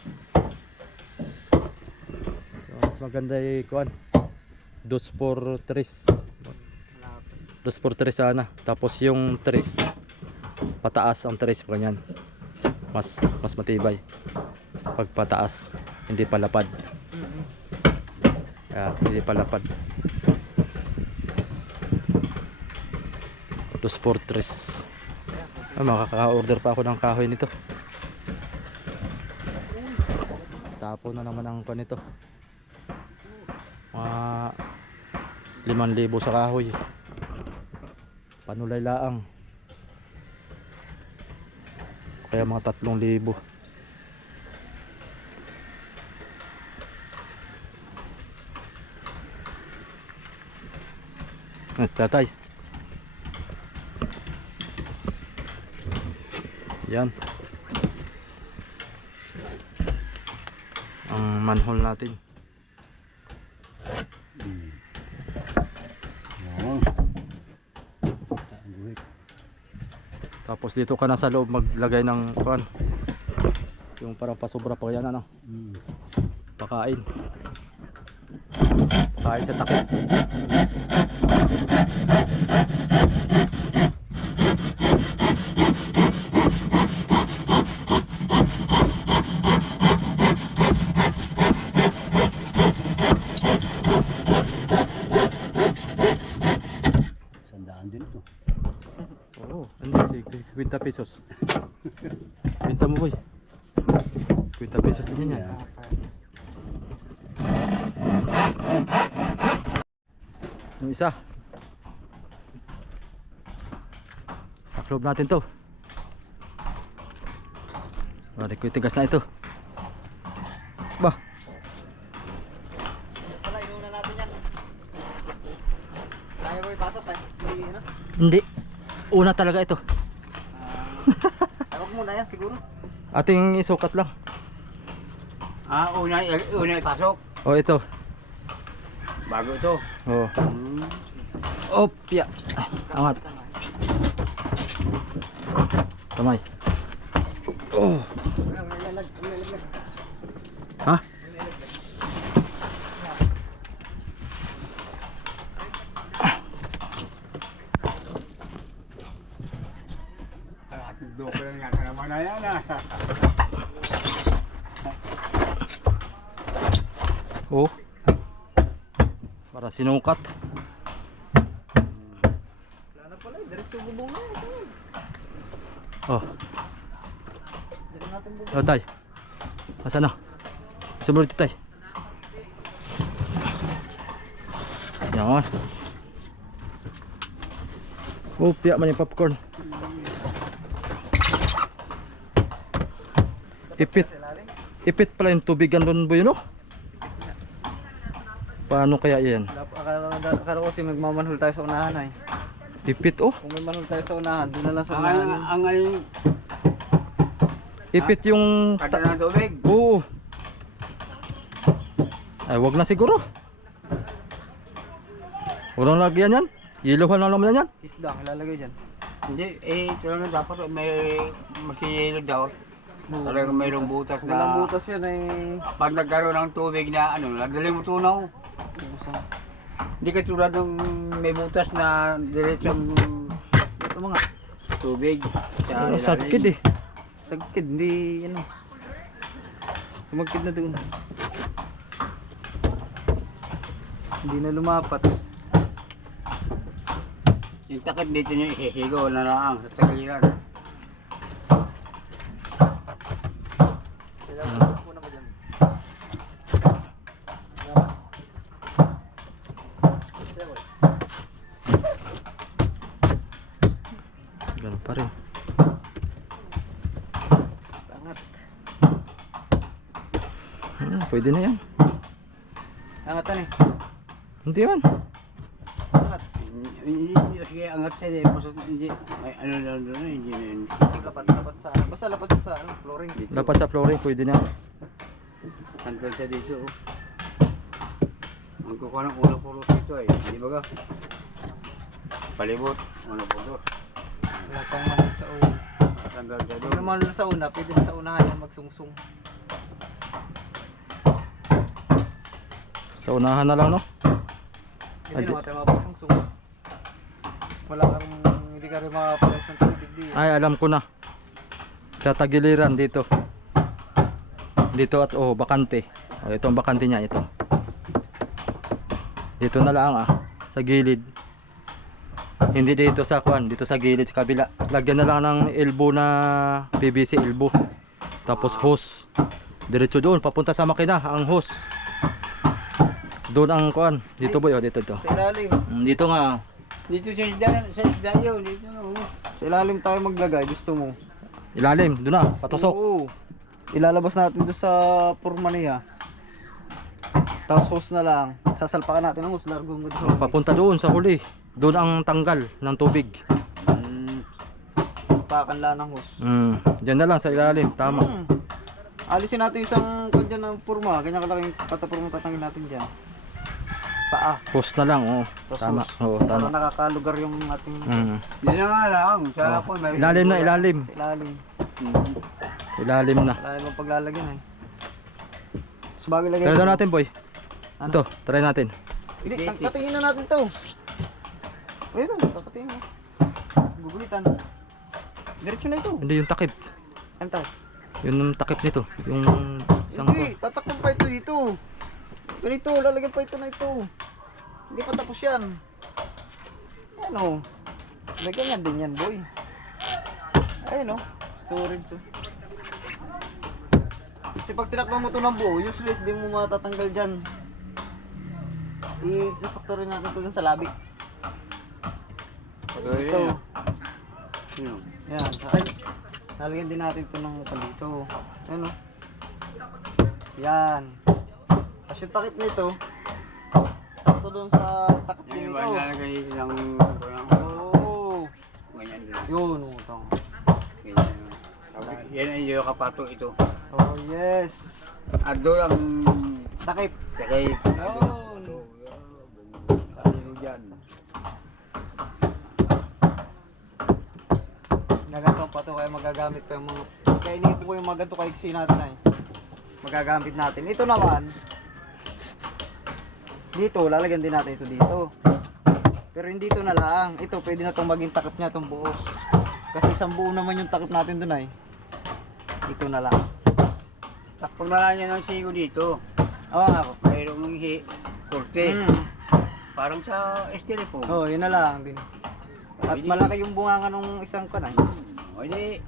So, mas maganda yung kuan. 2x3. Malapit. 2x3 sana. Tapos yung 3 pataas ang 3 ganyan. Mas matibay. Pag pataas, hindi palapad. Hindi palapad. 2x3. Makaka-order pa ako ng kahoy nito. Tapo na naman ang kuan nito. Mga 5,000 sa kahoy. Panulay laang. Kaya mga 3,000. Tatay. Yan. Ang manhole natin. Tapos dito ka na sa loob maglagay ng kuan. Yung parang pasobra pa yan ano. Pakain. Pakain sa takip. Sandaan din ito. Oo, hindi. 50 pesos. Benta mo boy. 50 pesos din yan. Yung isa. Sa club natin to. Balik ko yung tigas na ito. Bah. Wala, inuuna natin yan. Kaya ko ipasok eh. Hindi, ano? Hindi. Una talaga ito. Tawag muna yan siguro. Ating isukat lang. Una ipasok. O ito. Bago ito. Oh. Opya. Angat. Kamay. Oh. Ha? Doko lang nga ka naman na yan Oh. Para sinukat. Wala na pala, diretso bubong na. Oh. Diretso natin bubong. Oh, tay. Asan na? Sumunod ito, tay. Yan. Oh, piyak man yung popcorn. Ipit. Ipit pala yung tubigan doon, boy, no? Paano kaya yan? Akala ko kasi magmamanhol tayo sa unahan ay. Ipit, oh. Kung may manhol tayo sa unahan, doon na lang sa unahan. Ang Ipit yung... kata ng tubig. Oo. Ay, wag na siguro. Walang lagyan yan. Yiluhan lang naman yan. Isda, ilalagay dyan. Hindi, ito lang dapat may makiyelo daw. Talagang mayroong butas Kung walang na butas yan ay... pag nagkaroon ng tubig na nagdaling mo tunaw. Hindi ka tulad ng may butas na diretsong Ito mga tubig. Sa ilalim. Sakit eh. sagkid, hindi ano. Sumagkid na doon. Hindi na lumapat. Yung takip dito nyo ihihigo na lang sa tagiliran. Kailangan ko na ba dyan? Ganun pa rin. Angat. Pwede na yan. Angatan eh. Hindi yan. Angat. Sige, angat siya din. Hindi, may ano lang doon, hindi na yun. Lapat sa basta lapat sa ano, flooring. Dapat sa flooring pwede na. Santol siya dito. Ang kukuha ng ulo puro dito eh. Hindi ba ka? Palibot, ulo puro. Wala pang manhol sa una. Santol siya Pag doon. naman sa una, pwede na sa unahan yan magsungsung. Sa unahan na lang, no? Hindi Adi- naman tayo mapagsungsung. Wala kang, hindi ka rin makapalas ng tubig di. Ay, alam ko na. Sa tagiliran dito. Dito at oh, bakante. Oh, ito ang bakante niya, ito. Dito na lang sa gilid. Hindi dito sa kuan, dito sa gilid sa kabila. Lagyan na lang ng elbow na PVC elbow. Tapos hose. Diretso doon papunta sa makina ang hose. Doon ang kuan. Dito boy, oh, dito to. Sa ilalim. Dito nga. Dito sa isdayo, dito na. Sa ilalim tayo maglagay, gusto mo. Ilalim, doon na, patusok. Oo. Ilalabas natin doon sa purma niya. Tapos hose na lang. Sasalpakan natin ang hose, largo mo doon. Papunta doon sa huli. Doon ang tanggal ng tubig. Pakan lang ng hose. Diyan na lang sa ilalim, tama. Alisin natin isang kung dyan ng purma. Ganyan kalaking patapurma tatangin natin dyan. paa. Post na lang, oo. Tapos Tama, hose. oo, Para tama. nakakalugar yung ating Yan na nga lang. Sa Oh. ako, may Ilalim na, ilalim. sa ilalim. Ilalim na. Ilalim ang paglalagyan eh. Tapos bago ilagay. Try daw natin, boy. Ano? Ito, try natin. Hindi, katingin na natin to. Ayun, katingin mo. Guguhitan. Diretso na ito. Hindi yung takip. Ano tayo? Yung takip nito. Yung isang Hindi, tatakpan pa ito dito. Ganito, lalagyan pa ito na ito. Hindi pa tapos yan. Ano? Lagyan yan din yan, boy. Ayun oh, storage oh. Kasi pag tinakpan mo ito ng buo, useless, di mo matatanggal dyan. Isasakto rin natin ito dun sa labi. Ito. Yan. Lalagyan din natin ito ng dito. Ayan o. Yan. Tapos yung takip nito, sakto doon sa takip din Yan, nito. lalagay ng Oo. ganyan din. Yun, utang. Ganyan. Yan ay yung kapato ito. Oh, yes. At doon ang Takip. takay. Yun. Kanino dyan. Naganto pa to kaya magagamit pa yung mga kaya iniipon ko yung mga ganito kaigsi natin ay magagamit natin. Ito naman dito, lalagyan din natin ito dito. Pero hindi ito na lang. Ito pwede na itong maging takip niya itong buo. Kasi isang buo naman yung takip natin dun ay. Ito na lang. Takpon na lang yan ng sigo dito. Oo nga po. Mayroong korte. Parang sa styrofoam. Oo, yun na lang din. At malaki yung bunganga nung isang kanay. O di,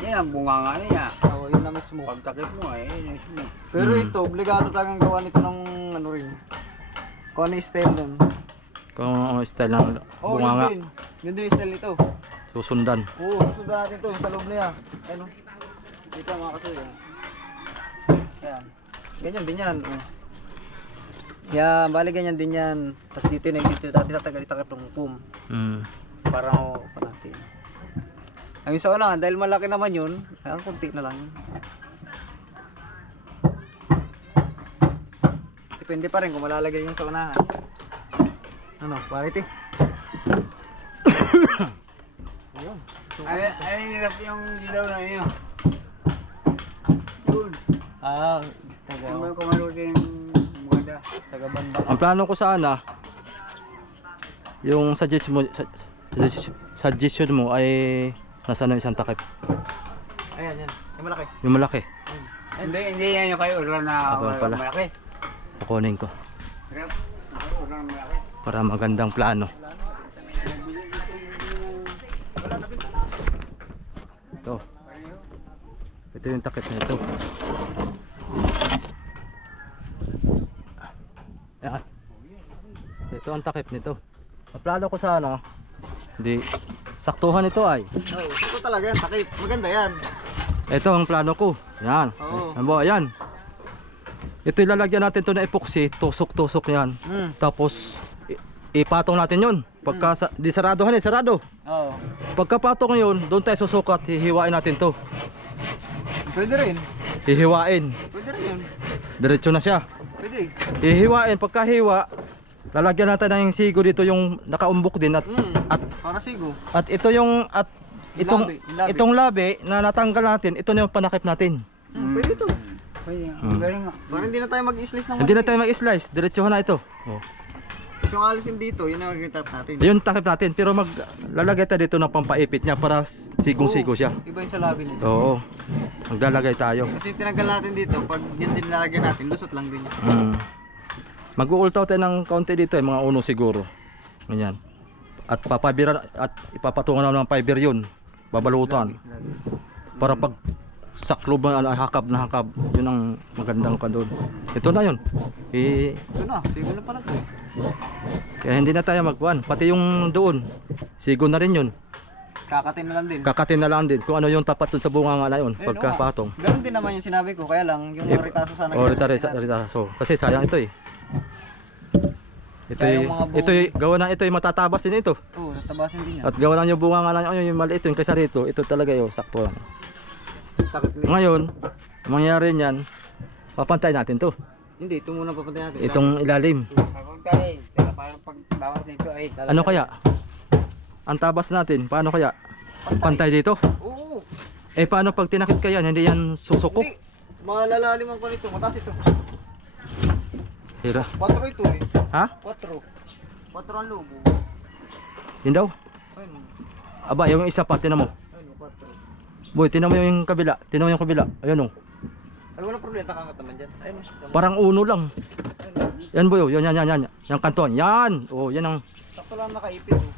yan ang bunganga niya. Oo, yun na mismo. Pagtakip mo eh, yun ang sino. Pero ito, obligado talagang gawa nito ng ano rin. Kung ano yung style nun. kung ang style ng Oo, bunganga. yun din. Yun din yung style nito. Susundan. Oo, susundan natin ito sa loob niya. Ano? Dito mga kasuya. Yan. Ganyan din yan. Oh. Yan, bali ganyan din yan. Tapos dito na dito. Dati tatagal itakip ng pum. Mm. Para ako pa natin. Ang isa na, dahil malaki naman yun, ang kunti na lang yun. Depende pa rin kung malalagay yung sa unahan. Ano, quality? Ayun. Ay, hirap yung dilaw na yun. Yun. Ah, Yung mga kumalutin maganda. taga banda. Ang plano ko sana, yung suggestion mo ay nasa na isang takip. Ayan, yan. Yung malaki. Yung malaki. Hindi yan yung kayo ulan na Aba, pala. malaki. Kukunin ko Hirap. Ulan malaki. para magandang plano. Ito. Ito yung takip nito. Ayan. Ito ang takip nito. Ang plano ko sana, hindi saktuhan ito ay. Oo, ito talaga yan, takip. Maganda yan. Ito ang plano ko. Yan. Oo. Ayan. Ito ilalagyan natin to na epoxy, tusok-tusok yan. Tapos ipatong natin 'yon. Pagka di saradohan sarado. Oo. Pagkapatong 'yon, doon tayo susukat, hihiwain natin 'to. Pwede rin. Hihiwain. Pwede rin yun. Diretso na siya. Pwede. Hihiwain, pagkahiwa, lalagyan natin ng sigo dito yung nakaumbok din at Para sigo. at ito yung Yung labi. itong labi na natanggal natin, ito na yung panakip natin. Pwede to. Pwede. Ang galing nga. Para hindi na tayo mag-slice ng Hindi na tayo mag-slice, diretsohan na ito. Oh. Tapos yung alisin dito, yun ang magiging tap natin. Yun takip natin, pero maglalagay tayo dito ng pampaipit niya para sigong-sigo siya. Iba yung sa labi nito. Oo. Maglalagay tayo. Kasi tinanggal natin dito, pag yan din nilagyan natin, lusot lang din. Mag-uultaw tayo ng kaunti dito, mga uno siguro. Ganyan. At papabiran at ipapatungan naman ng fiber yun. Babalutan. Para pag saklob na hakab na hakab, yun ang magandang pa doon. Ito na yun. Ito na, sigo na pala to eh. Kaya hindi na tayo magkuhan. Pati yung doon, sigo na rin yun. Kakatin na lang din. Kakatin na lang din kung ano yung tapat dun sa bunga nga na yun. Ayun, Pagkapatong. Ganun din naman yung sinabi ko, kaya lang yung mga ritaso sana. O ritaso. Kasi sayang ito eh. Ito Kaya yung mga buong- ito gawa ng ito matatabas din ito. Oo, natabasin din yan. At gawa ng yung bunga nga na yung maliit yun kaysa rito. Ito talaga yung sakto lang. Takip nito. Ngayon, mangyari niyan, papantay natin to. Hindi, ito muna papantay natin. Itong ilalim. Papuntahin. Saka parang pagbawas nito ay. Ano kaya? Ang tabas natin, paano kaya? Pantay dito? Oo. Eh paano pag tinakip ka yan, hindi yan susuko? Hindi. Malalalim ang panito. Mataas ito. Hira. 4 ito eh. Ha? 4. 4 ang lobo. Yun daw? Ayun. Aba, yung isa pa, tinan mo. Ayun, 4. Boy, tinan mo yung kabila. Tinan mo yung kabila. Ayun oh. Ay, walang problema. Takangat naman dyan. Ayun. Parang uno lang. Ayun. Yan boy, oh. Yan. Yung kanton. Yan. Oh, yan ang... Sakto lang nakaipit. Oh.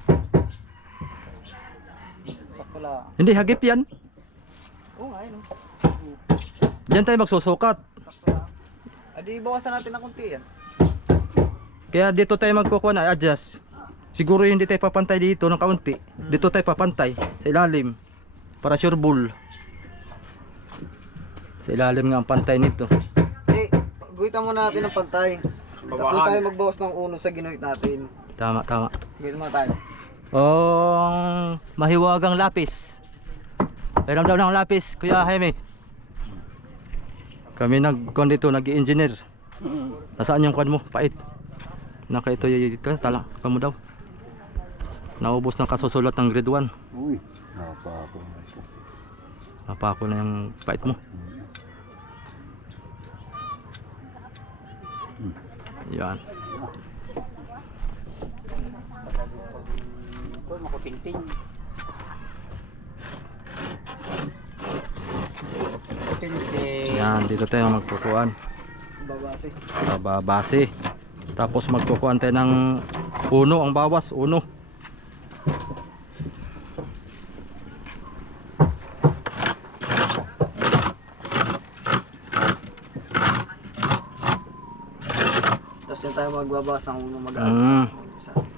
Sakto lang. Hindi, hagip yan. Oo nga, ayun. Diyan tayo magsusukat. Sakto lang. Adi, bawasan natin ng kunti yan. Kaya dito tayo magkukuha na, adjust. Siguro hindi tayo papantay dito ng kaunti. Dito tayo papantay sa ilalim. Para sure bull. Sa ilalim nga ang pantay nito. Eh, guhitan muna natin ng pantay. Tapos doon tayo magbawas ng uno sa ginuhit natin. Tama. Guhitan muna tayo. Oh, mahiwagang lapis. Pairam daw ng lapis, Kuya Jaime. Kami nag-con dito, nag-engineer. Nasaan yung kwan mo? Pait. Naka ito dito, tala, kamo daw. Naubos ng kasusulat ng grade 1. Uy. Napako. Napako na yung pait mo. Yan. Ito makutinting. Kutinting. Yan, dito tayo magkukuhan. Babase. Babase. Tapos magkukuhan tayo ng uno, ang bawas, uno. Tapos yun tayo magbabawas ng uno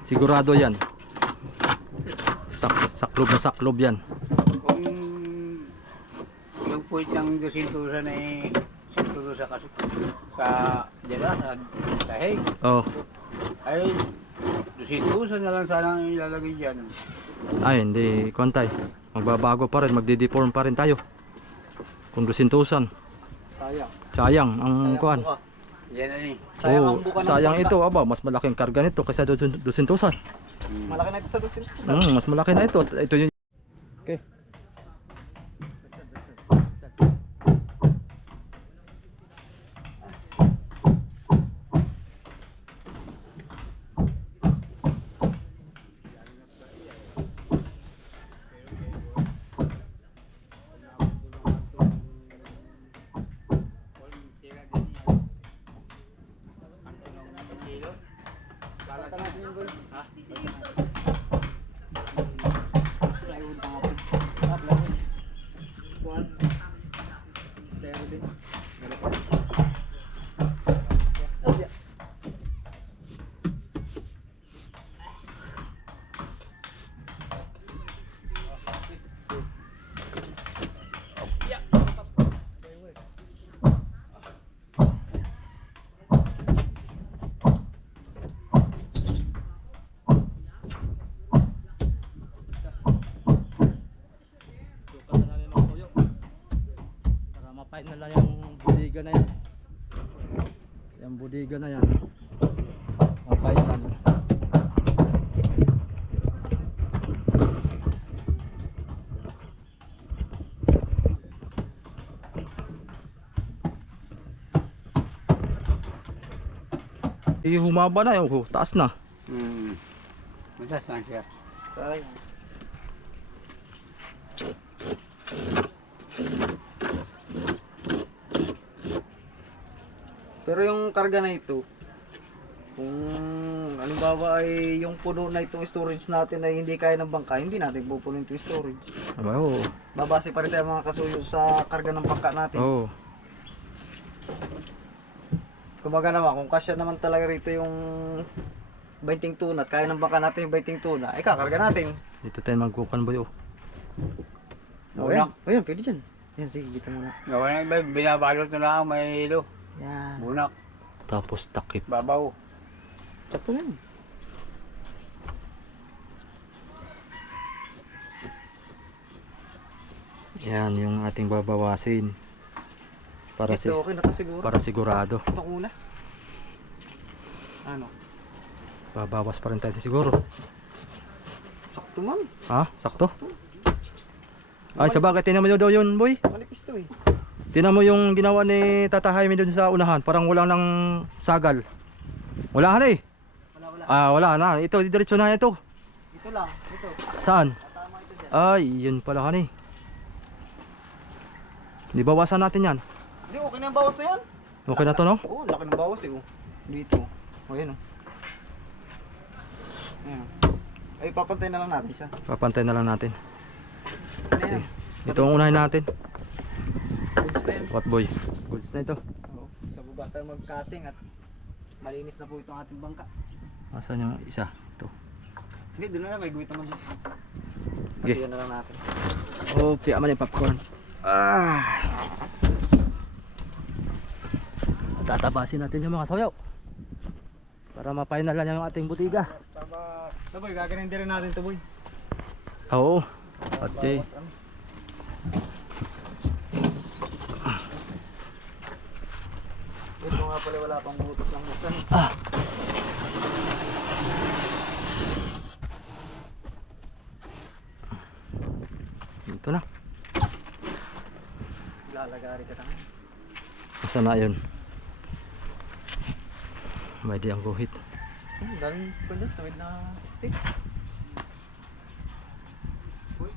Sigurado yan. Saklob na saklob yan. Kung yung point ng dusintusan ay sintudo sa dyan sa dahig Oh, ay dusintusan na lang sana ang ilalagay dyan. ay hindi kontay. Magbabago pa rin, magdi-deform pa rin tayo. Kung dusintusan. Sayang. Sayang ang kuhan. buka. Yan na eh. Sayang Oh, ang buka ng sayang bata. ito, aba, mas malaking karga nito kaysa dusintusan. Malaki na ito sa dusin. Mas malaki na ito. Ito yun. Okay. Balatan natin yun, boy. Ha? Plywood na natin. Plywood. Quad. Stereo din. Meron pa. Yeah. Sukat na namin mga tuyo. Para mapait na lang yung budiga na yan. Yung budiga na yan. Mapait na lang. Humaba na yun. Taas na. Matas lang siya. Sayang. Pero yung karga na ito, kung halimbawa ay yung puno na itong storage natin ay hindi kaya ng bangka, hindi natin pupunin itong storage. Oo. Babase pa rin tayo mga kasuyo sa karga ng bangka natin. Oo. Kumbaga naman, kung kasya naman talaga rito yung 20 tuna at kaya ng bangka natin yung 20 tuna, ay kakarga natin. Dito tayo magkukan boy. O yan, pwede dyan. Yan, sige, kita muna. Gawa na iba, binabalot na lang may hilo. Yan. Bunak, Tapos takip. babaw. Sakto na yun. Yan yung ating babawasin. Para Ito okay na to siguro. para sigurado. Itong una. Ano? Babawas pa rin tayo siguro. Sakto man. Ha? Sakto? Ay, sa bagay, tinan mo daw yun, boy. Manipis to eh. Tinan mo yung ginawa ni Tata Jaime dun sa unahan. Parang wala nang sagal. Wala na eh. Wala. Ah, wala na. Ito, diretso na ito. Ito lang. Ito. Saan? Tama ito dyan. Ay, yun pala kan eh. Di bawasan natin yan. Hindi, okay na yung bawas na yan. Okay na to, no? Oo, laki ng bawas eh. Oh. Dito. O, yan oh. Ayan oh. Ay, papantay na lang natin siya. Papantay na lang natin. Ano yan? Sige. Ito ang unahin natin. Goods na yan. What boy? Goods na ito. Oo. Sa baba tayo mag-cutting at malinis na po itong ating bangka. Asan yung isa? Ito. Hindi, doon na lang. May guhit naman dyan. Okay. Kasi yan na lang natin. Oh, piya man yung popcorn. Ah! Tatabasin natin yung mga soyaw. Para ma-finalan yung ating butiga. Tama. Ito boy, gaganin din rin natin ito boy. Oo. At Jay. Bawas, ano. Ito nga pala wala pang butas ng musan. Ah! Ito na. Lalagari ka tangan. Asa na yun? May di ang guhit. Daming pala, tawid na stick. Uy.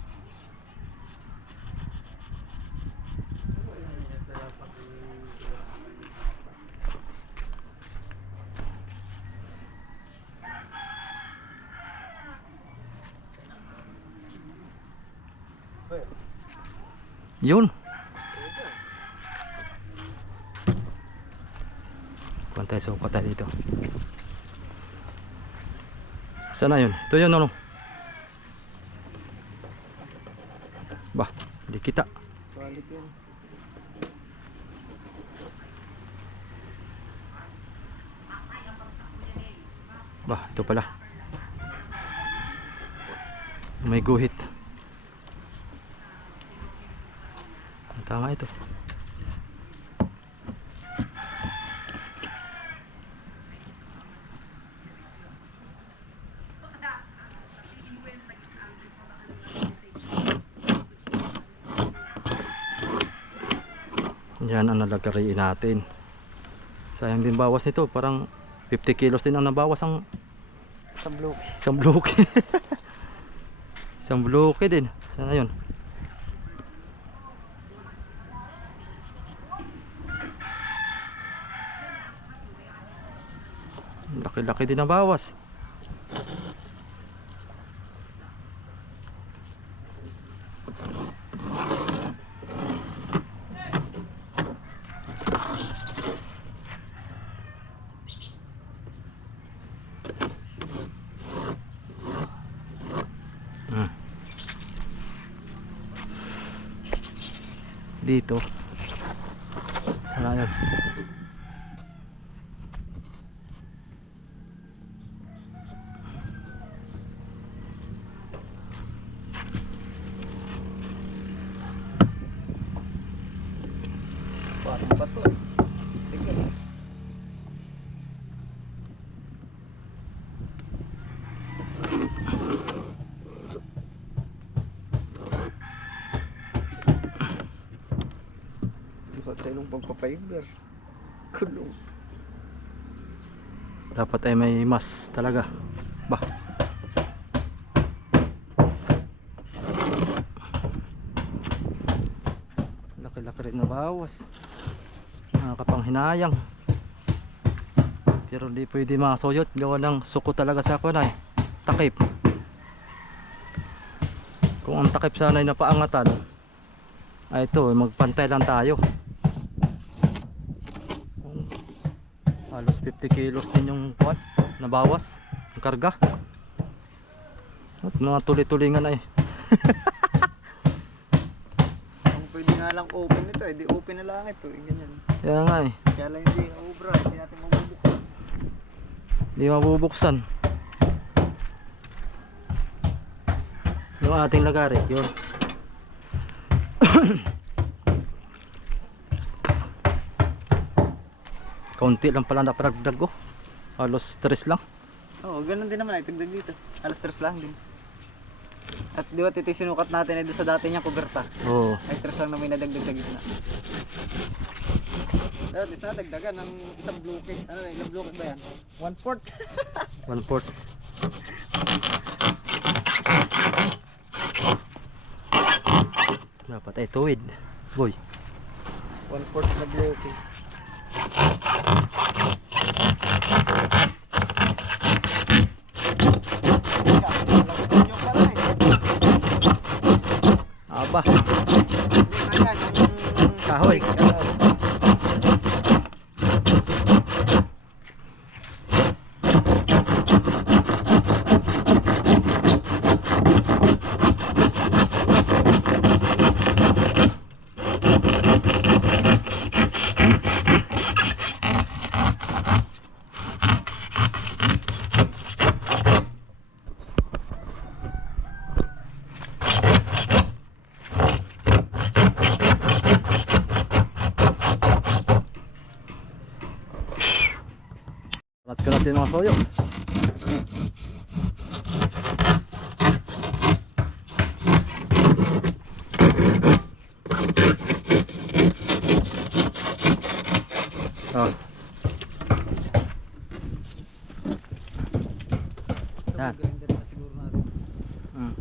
Yun. Kuwantay sukat tayo dito. Sana yun? Ito yun ano? Bah, hindi kita. Balik yun. Bah, ito pala. May guhit. Tama ito. Yan ang nalagariin natin. Sayang din bawas nito. Parang 50 kilos din ang nabawas ang Sa blue. isang bloke. Isang bloke din. Sana yun? Laki-laki din ang bawas. Dito. Sana yun? Parang bato. Tigas. Sa ilong pagpapayigar. Kulong. Dapat ay may mas talaga. Bah. Laki-laki rin na bawas. Nakakapanghinayang. Pero di pwede masoyot. Gawa ng suko talaga sa ako na eh. Takip. Kung ang takip sana ay napaangatan, ay ito, magpantay lang tayo. Halos 50 kilos din yung pot nabawas ang karga. At mga tuli-tulingan ay. Kung pwede nga lang open ito, di open na lang ito. Ganyan. Kaya nga eh, Kaya lang hindi obra, hindi natin mabubuksan. hindi mabubuksan yung ating lagari. Yun. Kaunti lang pala naparagdag ko. Halos 3 lang. Oo, ganun din naman ay tigdag dito. Alas 3 lang din. At di ba titi sinukat natin ay doon sa dati niyang kuberta. Oo. Ay 3 lang na may nadagdag sa gitna. Dati sa dagdagan ng isang bloke. Ano na, ilang bloke ba yan? 1/4. 1/4. Dapat ay tuwid. Boy. 1/4 na bloke. Aba. Kahoy. Rat ko natin mga soyo. Oh. Yan. Grinder na siguro natin.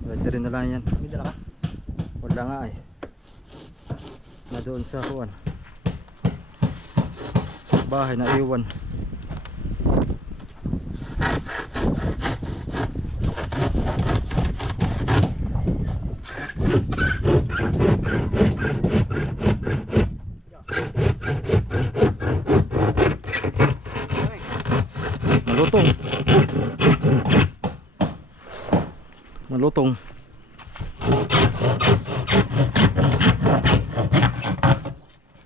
Pwede rin na lang yan. May dala ka? Wala nga eh. Na doon sa kuwan. Bahay na iwan. Malutong. Malutong.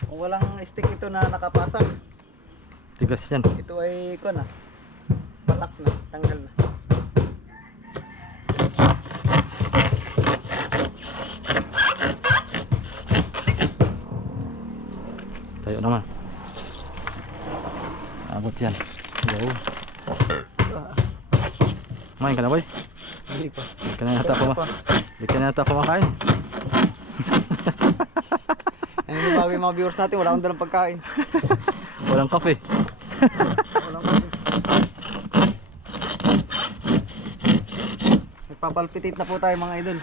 Kung walang stick ito na nakapasok, Tigas yan. ito ay ko na. Palak na, tanggal na. Tayo naman. Abot yan. Wow. Kumain ka na boy? Hindi pa. Hindi ka na yata Hindi ka na yata kumakain. Ano yung bago yung mga viewers natin, wala akong dalang pagkain. Walang kape. Walang kape. Nagpapalpitate na po tayo mga idol.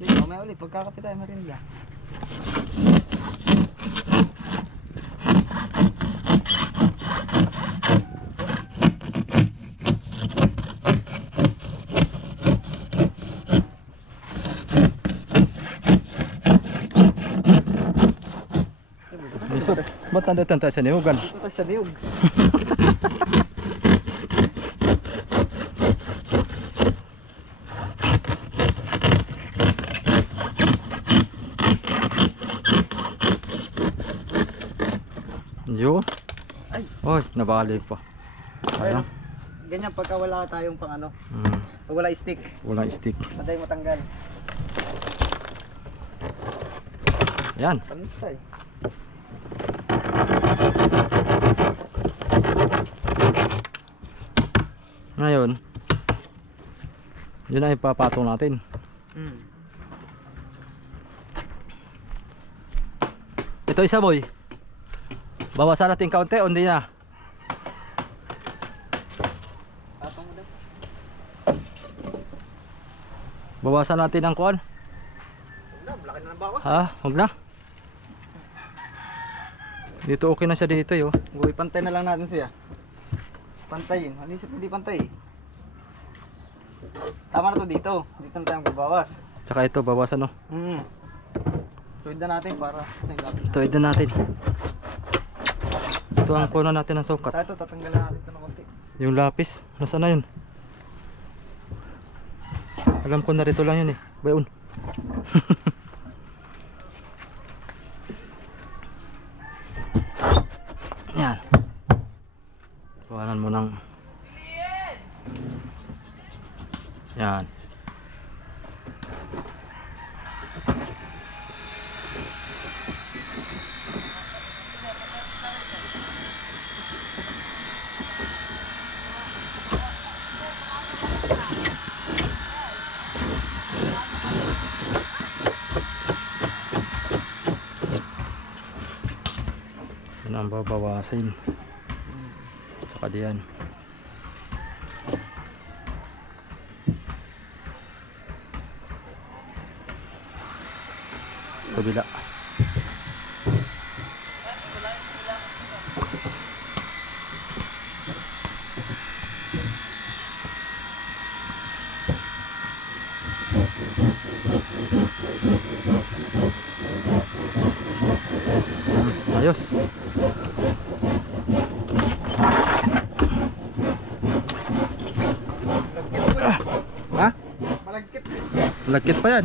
Sige, mamaya ulit, pagkakape tayo merinda. Isot. Ba't nandito tayo sa nihugan? Ito tayo sa niyog. Yo. Ay. Oy, nabali pa. Sayang. Ganyan pagka wala tayong pang ano, Hmm, pag wala stick, walang stick. patay matanggal. Yan. Pantay. Ngayon, yun ay papatong natin. Ito isa boy. Bawasan natin kaunti o hindi na? Patong mo daw. Bawasan natin ang kuwan. Wala, laki na ng bawas. Ha? Huwag na. Dito okay na siya dito yo. Uy, pantay na lang natin siya. Pantayin. Ano isip hindi pantay? Tama na to dito. Dito na tayo magbabawas. Tsaka ito bawasan no. Tuwid na natin para sa ilapit na. Tuwid na natin. Ito ang kuno natin ng sukat. Sa ito, tatanggalan natin ito ng konti. Yung lapis, nasaan na yun? Alam ko na rito lang yun eh. Bayon. Yan. Kuhanan mo ng yan. ang babawasin. Saka diyan. Sa kabila. Ayos. Ha? Malagkit. Lagkit pa yan.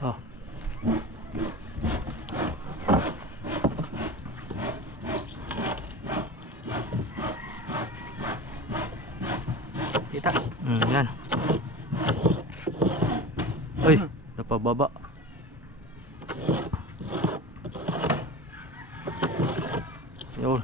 Oh. Kita. Yan. Uy, napababa. Yun.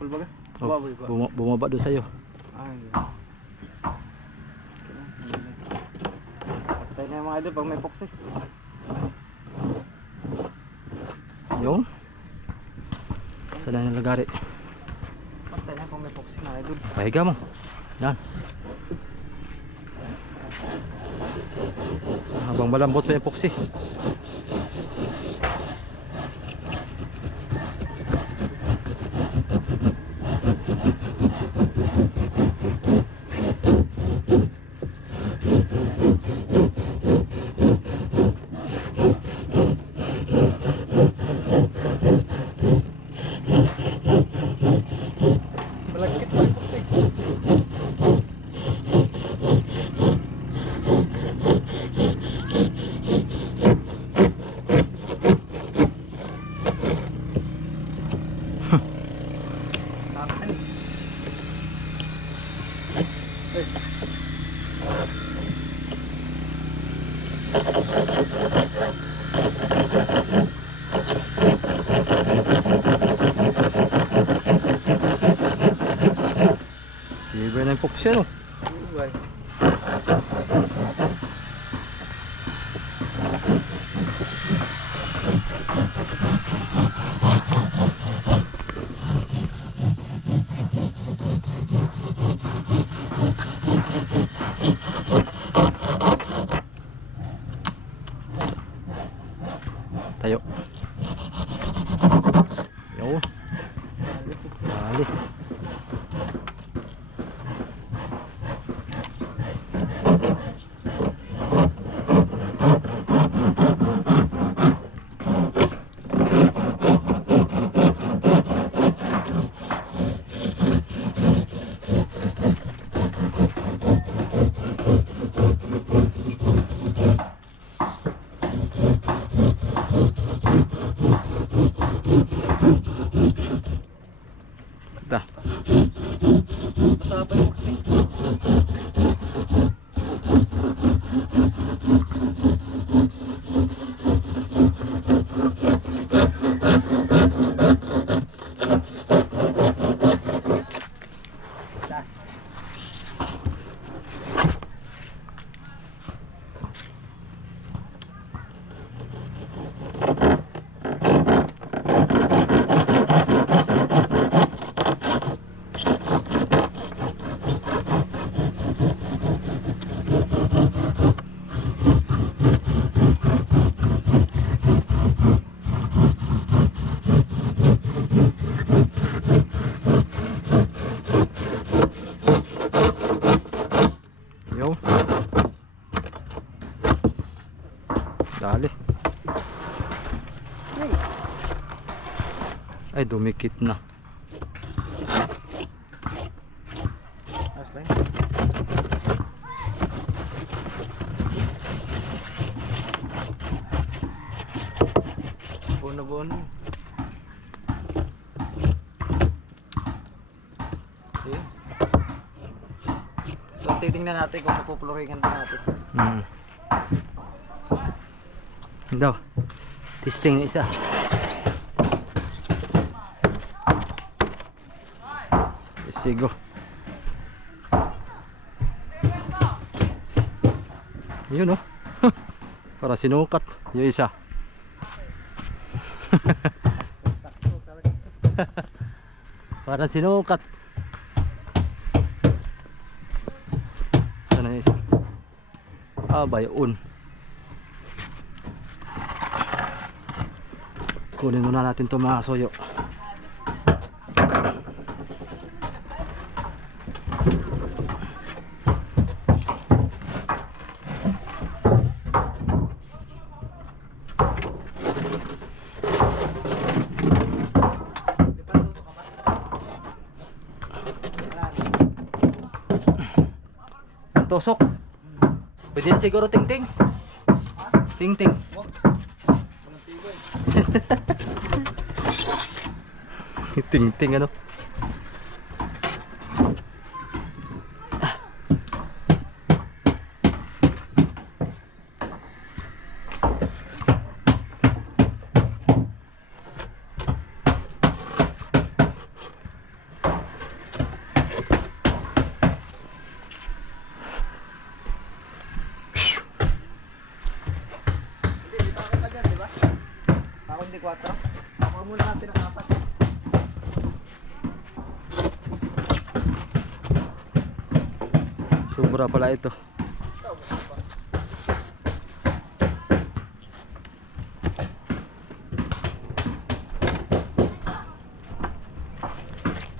Full baga? Oh, bumaba doon sa'yo. Ay. Patay na yung mga idol pag may epoxy. Yun. Saan na nilagari? Patay na pag may epoxy mga idol. Pahiga mo. Yan. Habang malambot pa yung epoxy. Malagkit pa epoxy. Takan. Iba na yung epoxy ano. Uy. Tayo. Yun. Dali. Basta. Matapay epoxy. Yo. Dali. Ay, dumikit na. Ayos lang. Buo na. So titingnan natin kung mapupuluringan din natin. Daw. Testing na isa. Isigo. Yun oh. Para sinukat. Yung isa. Para sinukat. Sana yung isa. Bayon. Kunin muna natin itong mga soyo. Tusok. Pwede na siguro ting-ting. Ting-ting. Ting-ting ano. Ako hindi 4. Ako muna natin ang 4. Sobra pala ito.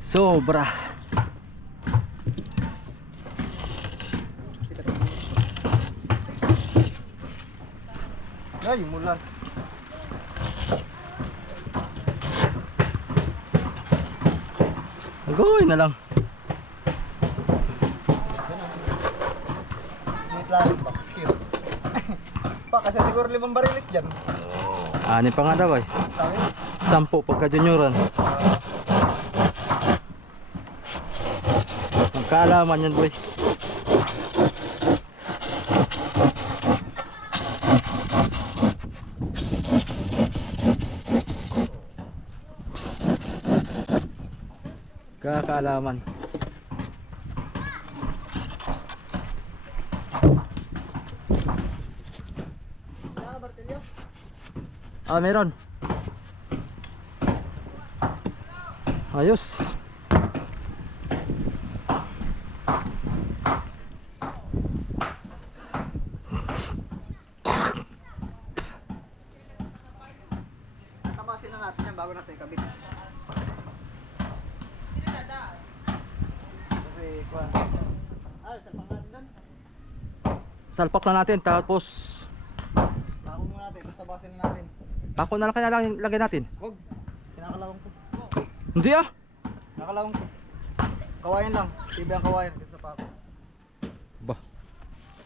Sobra. Ay, mulan. Agoy na lang. Wait lang, box skill. Pa, kasi siguro 5 barilis dyan. Ani pa nga daw ay. Sabi? 10 pagka junioran. Magkaalaman yan boy. Kakaalaman. Meron. Ayos. Tapasin na natin yan bago natin ikabit. Kasi, kuha. Salpang natin dyan. Salpak na natin tapos Takot muna natin, basta tapasin na natin. ako na lang kaya lagay natin. Huwag. Kinakalawang ko. Hindi ah. Nakalawang ko. Kawayan lang. Tibay ang kawayan kasi sa pako. Ba.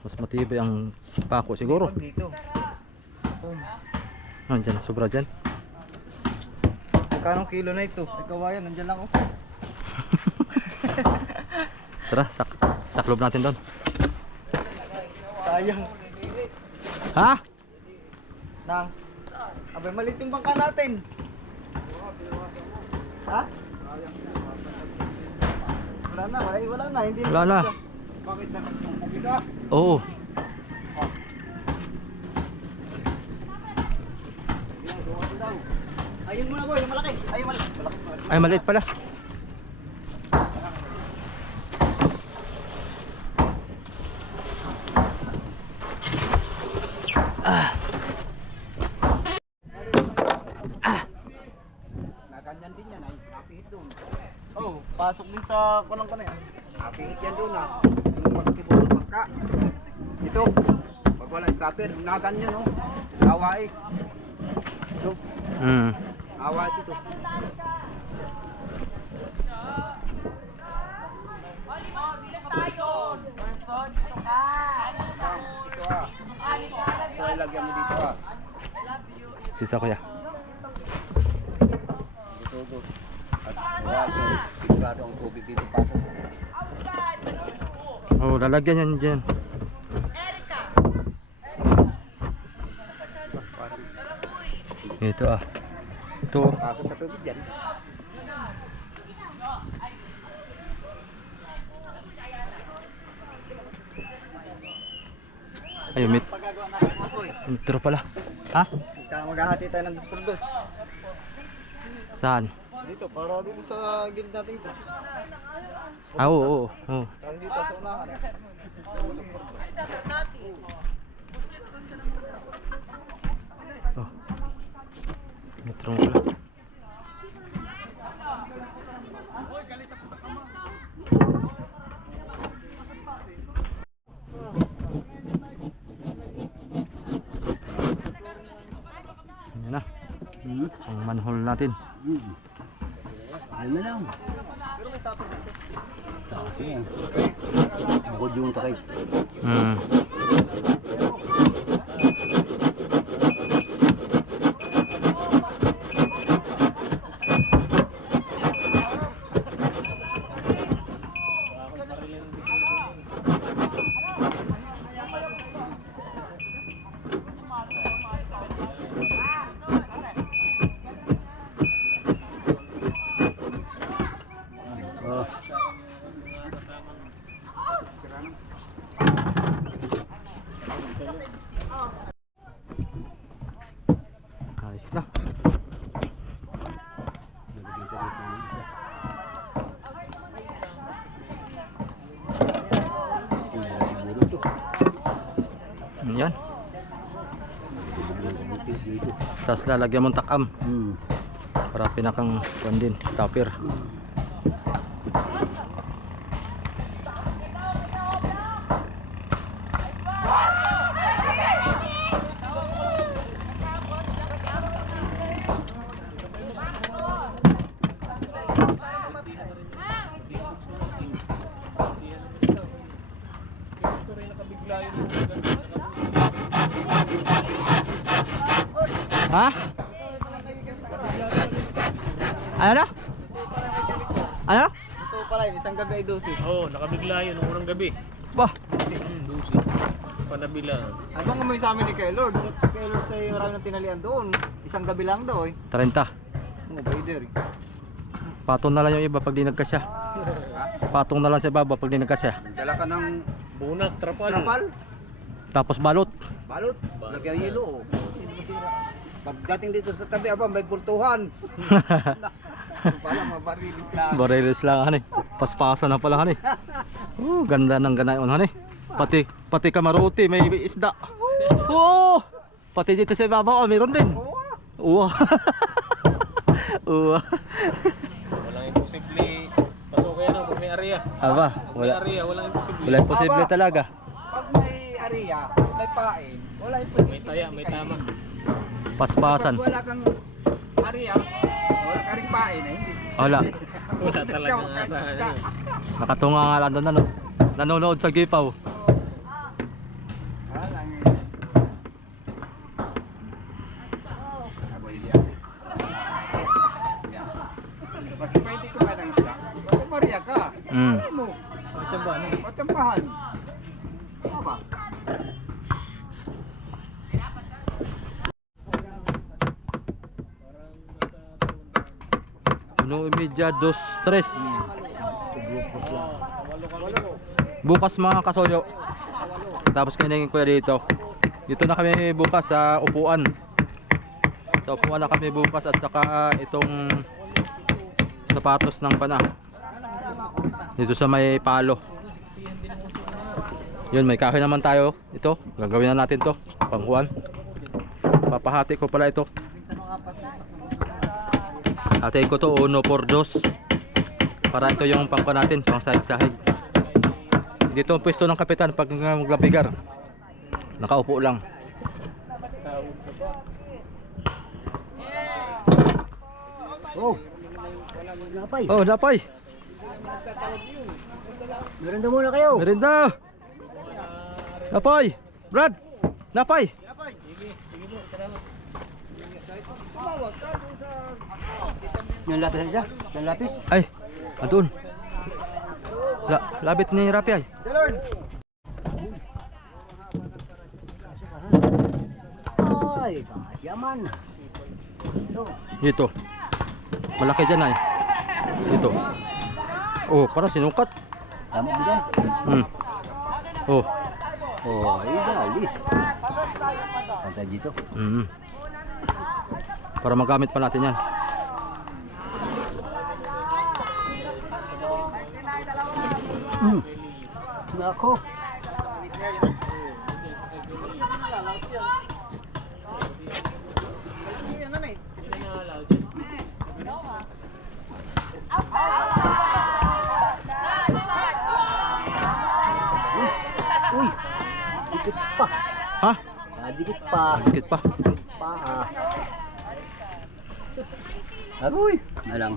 Mas matibay ang pako siguro. Huwag dito. Boom. Nandiyan, sobra dyan. Kanong kilo na ito? Ay kawayan, nandyan lang oh. Tara, saklob natin doon. Sayang. Ha? Nang. Abay, malit yung bangka natin. Ha? Wala na, wala na. Hindi Wala na. Bakit na nagpupugi ka? Oo. Ayun muna boy, yung malaki. Ayun malaki. Malaki. Ay, maliit pala. Naganyan din yan ay. Napihit doon. Oh, pasok din sa kulang ko na yan. Napihit yan doon ah. Yung magkipulong bangka. Ito. Pag wala stopper, naganyan oh. Awais. Ito. Awais ito. Ito ah. Ito ay lagyan mo dito ah. Sista kuya. Dito. At huwag yung sigurado ang tubig dito pasok. Oh, lalagyan yan dyan. Ito ah. Ito. Pasok ka tubig dyan. Ayun, Pagagawa natin mga boy. metro pala. Ha? Maghahati tayo ng 2 por 2. Saan? Dito, para dito sa gilid natin ito. Ah, oo, oo, oo. Para dito sa unahan. Oh. Metro pala. Yan na, ang manhole natin. Ayun na lang. Pero may stopper dito. Tapos yan. Bukod yung takay. Hmm. Oh. Ayos na. Nalagay sa gitna ng isa. Siguro to. Yan. Dito. Tapos lalagyan mong takam Hmm. para pinakang kuwan din, stopper. Ha? Ano na? Ano? Ito pala yun, isang gabi ay 12. Oo, nakabigla yun nung unang gabi. Bah, Dusi. Panabila. Abang mo yung sa amin ni Kay Lord. Kay Lord sa'yo marami ng tinalian doon. Isang gabi lang daw eh. 30. Oo, pwede rin. Patong na lang yung iba pag di nagkasya. Patong na lang sa ibaba pag di nagkasya. Dala ka ng Bunak, trapal. trapal, Tapos balot. balot, lagyan yelo. Hindi masira. Pagdating dito sa tabi, abang may pultuhan. Pala, mabarilis lang. Bareles lang hani. Paspasan na pala hani. Ganda ng ganayon hani. Pati kamaruti may isda. Oo! Pati dito sa ibabaw meron din. Oo. Oo. Walang imposible. Pasok yan kung may area. Aba, Kung may wala. area, walang imposible. Wala imposible talaga. Pag may area, may pain, wala yung pwede. May taya, may tama. Paspasan. Pag wala kang area, wala ka rin pain eh. Hindi. Wala. Wala talagang asahan yun. Nakatunga nga lang doon ano. Nanonood sa Gipaw. Lang eh. Kasi pwede ko ba ng isla? Kung Maria ka, Mm. ano mo? Matsambahan. Matsambahan. Ano ba? Uno imedya, dos, tres. Bukas mga kasolyo. Tapos kainin ko dito. Dito na kami bukas sa upuan. Sa upuan na kami bukas at saka itong sapatos ng pana. Dito sa may palo. Yun, may kahoy naman tayo. Ito, gagawin na natin to. Pangkuan. Papahati ko pala ito. Hatiin ko to 1 por 2. Para ito yung pangkuan natin, pang sahig-sahig. Dito ang pwesto ng kapitan pag maglabigar. Nakaupo lang. Oh. Napay. Oh, napay. Merenda muna kayo. Merinda. Napay. Brad. Napay. Yung lapis na siya. Yung lapis. Ay, andun. Labit ni Rapi ay. Lord! Ay, yaman. Dito. Malaki dyan ay. Dito. Oh, parang sinukat. Tama mo dyan. Oh. Oh, ay dali. Pantay dito. Para magamit pa natin yan. Nako. Uy, dikit pa. Ha? Dikit pa. Dikit pa. Pa. Aroy, na lang.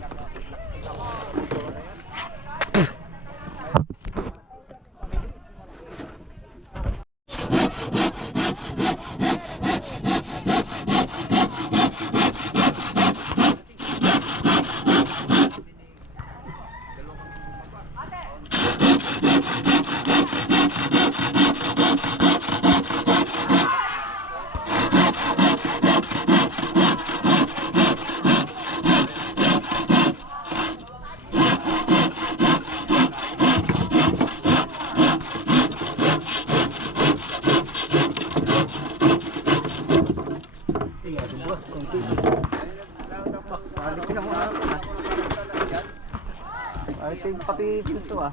Pati pinto ah.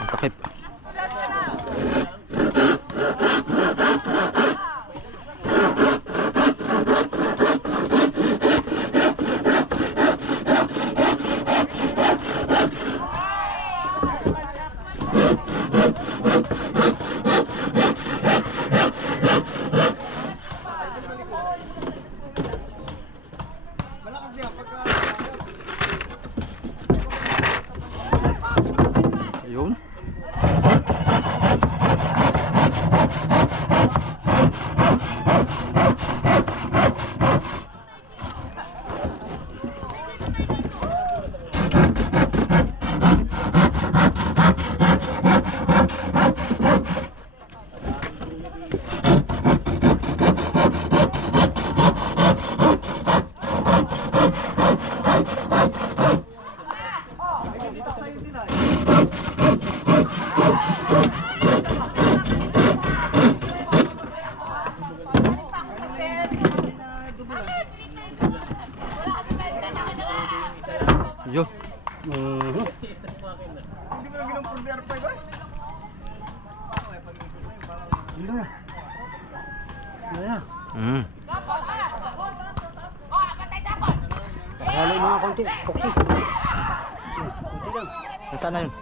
Ang takip. Ayun. Yo. Hindi mo lang ginumpundar pa ba? Dito na. Dito na. Halo mga konti. Koksi. Konti lang. Nasaan na yun?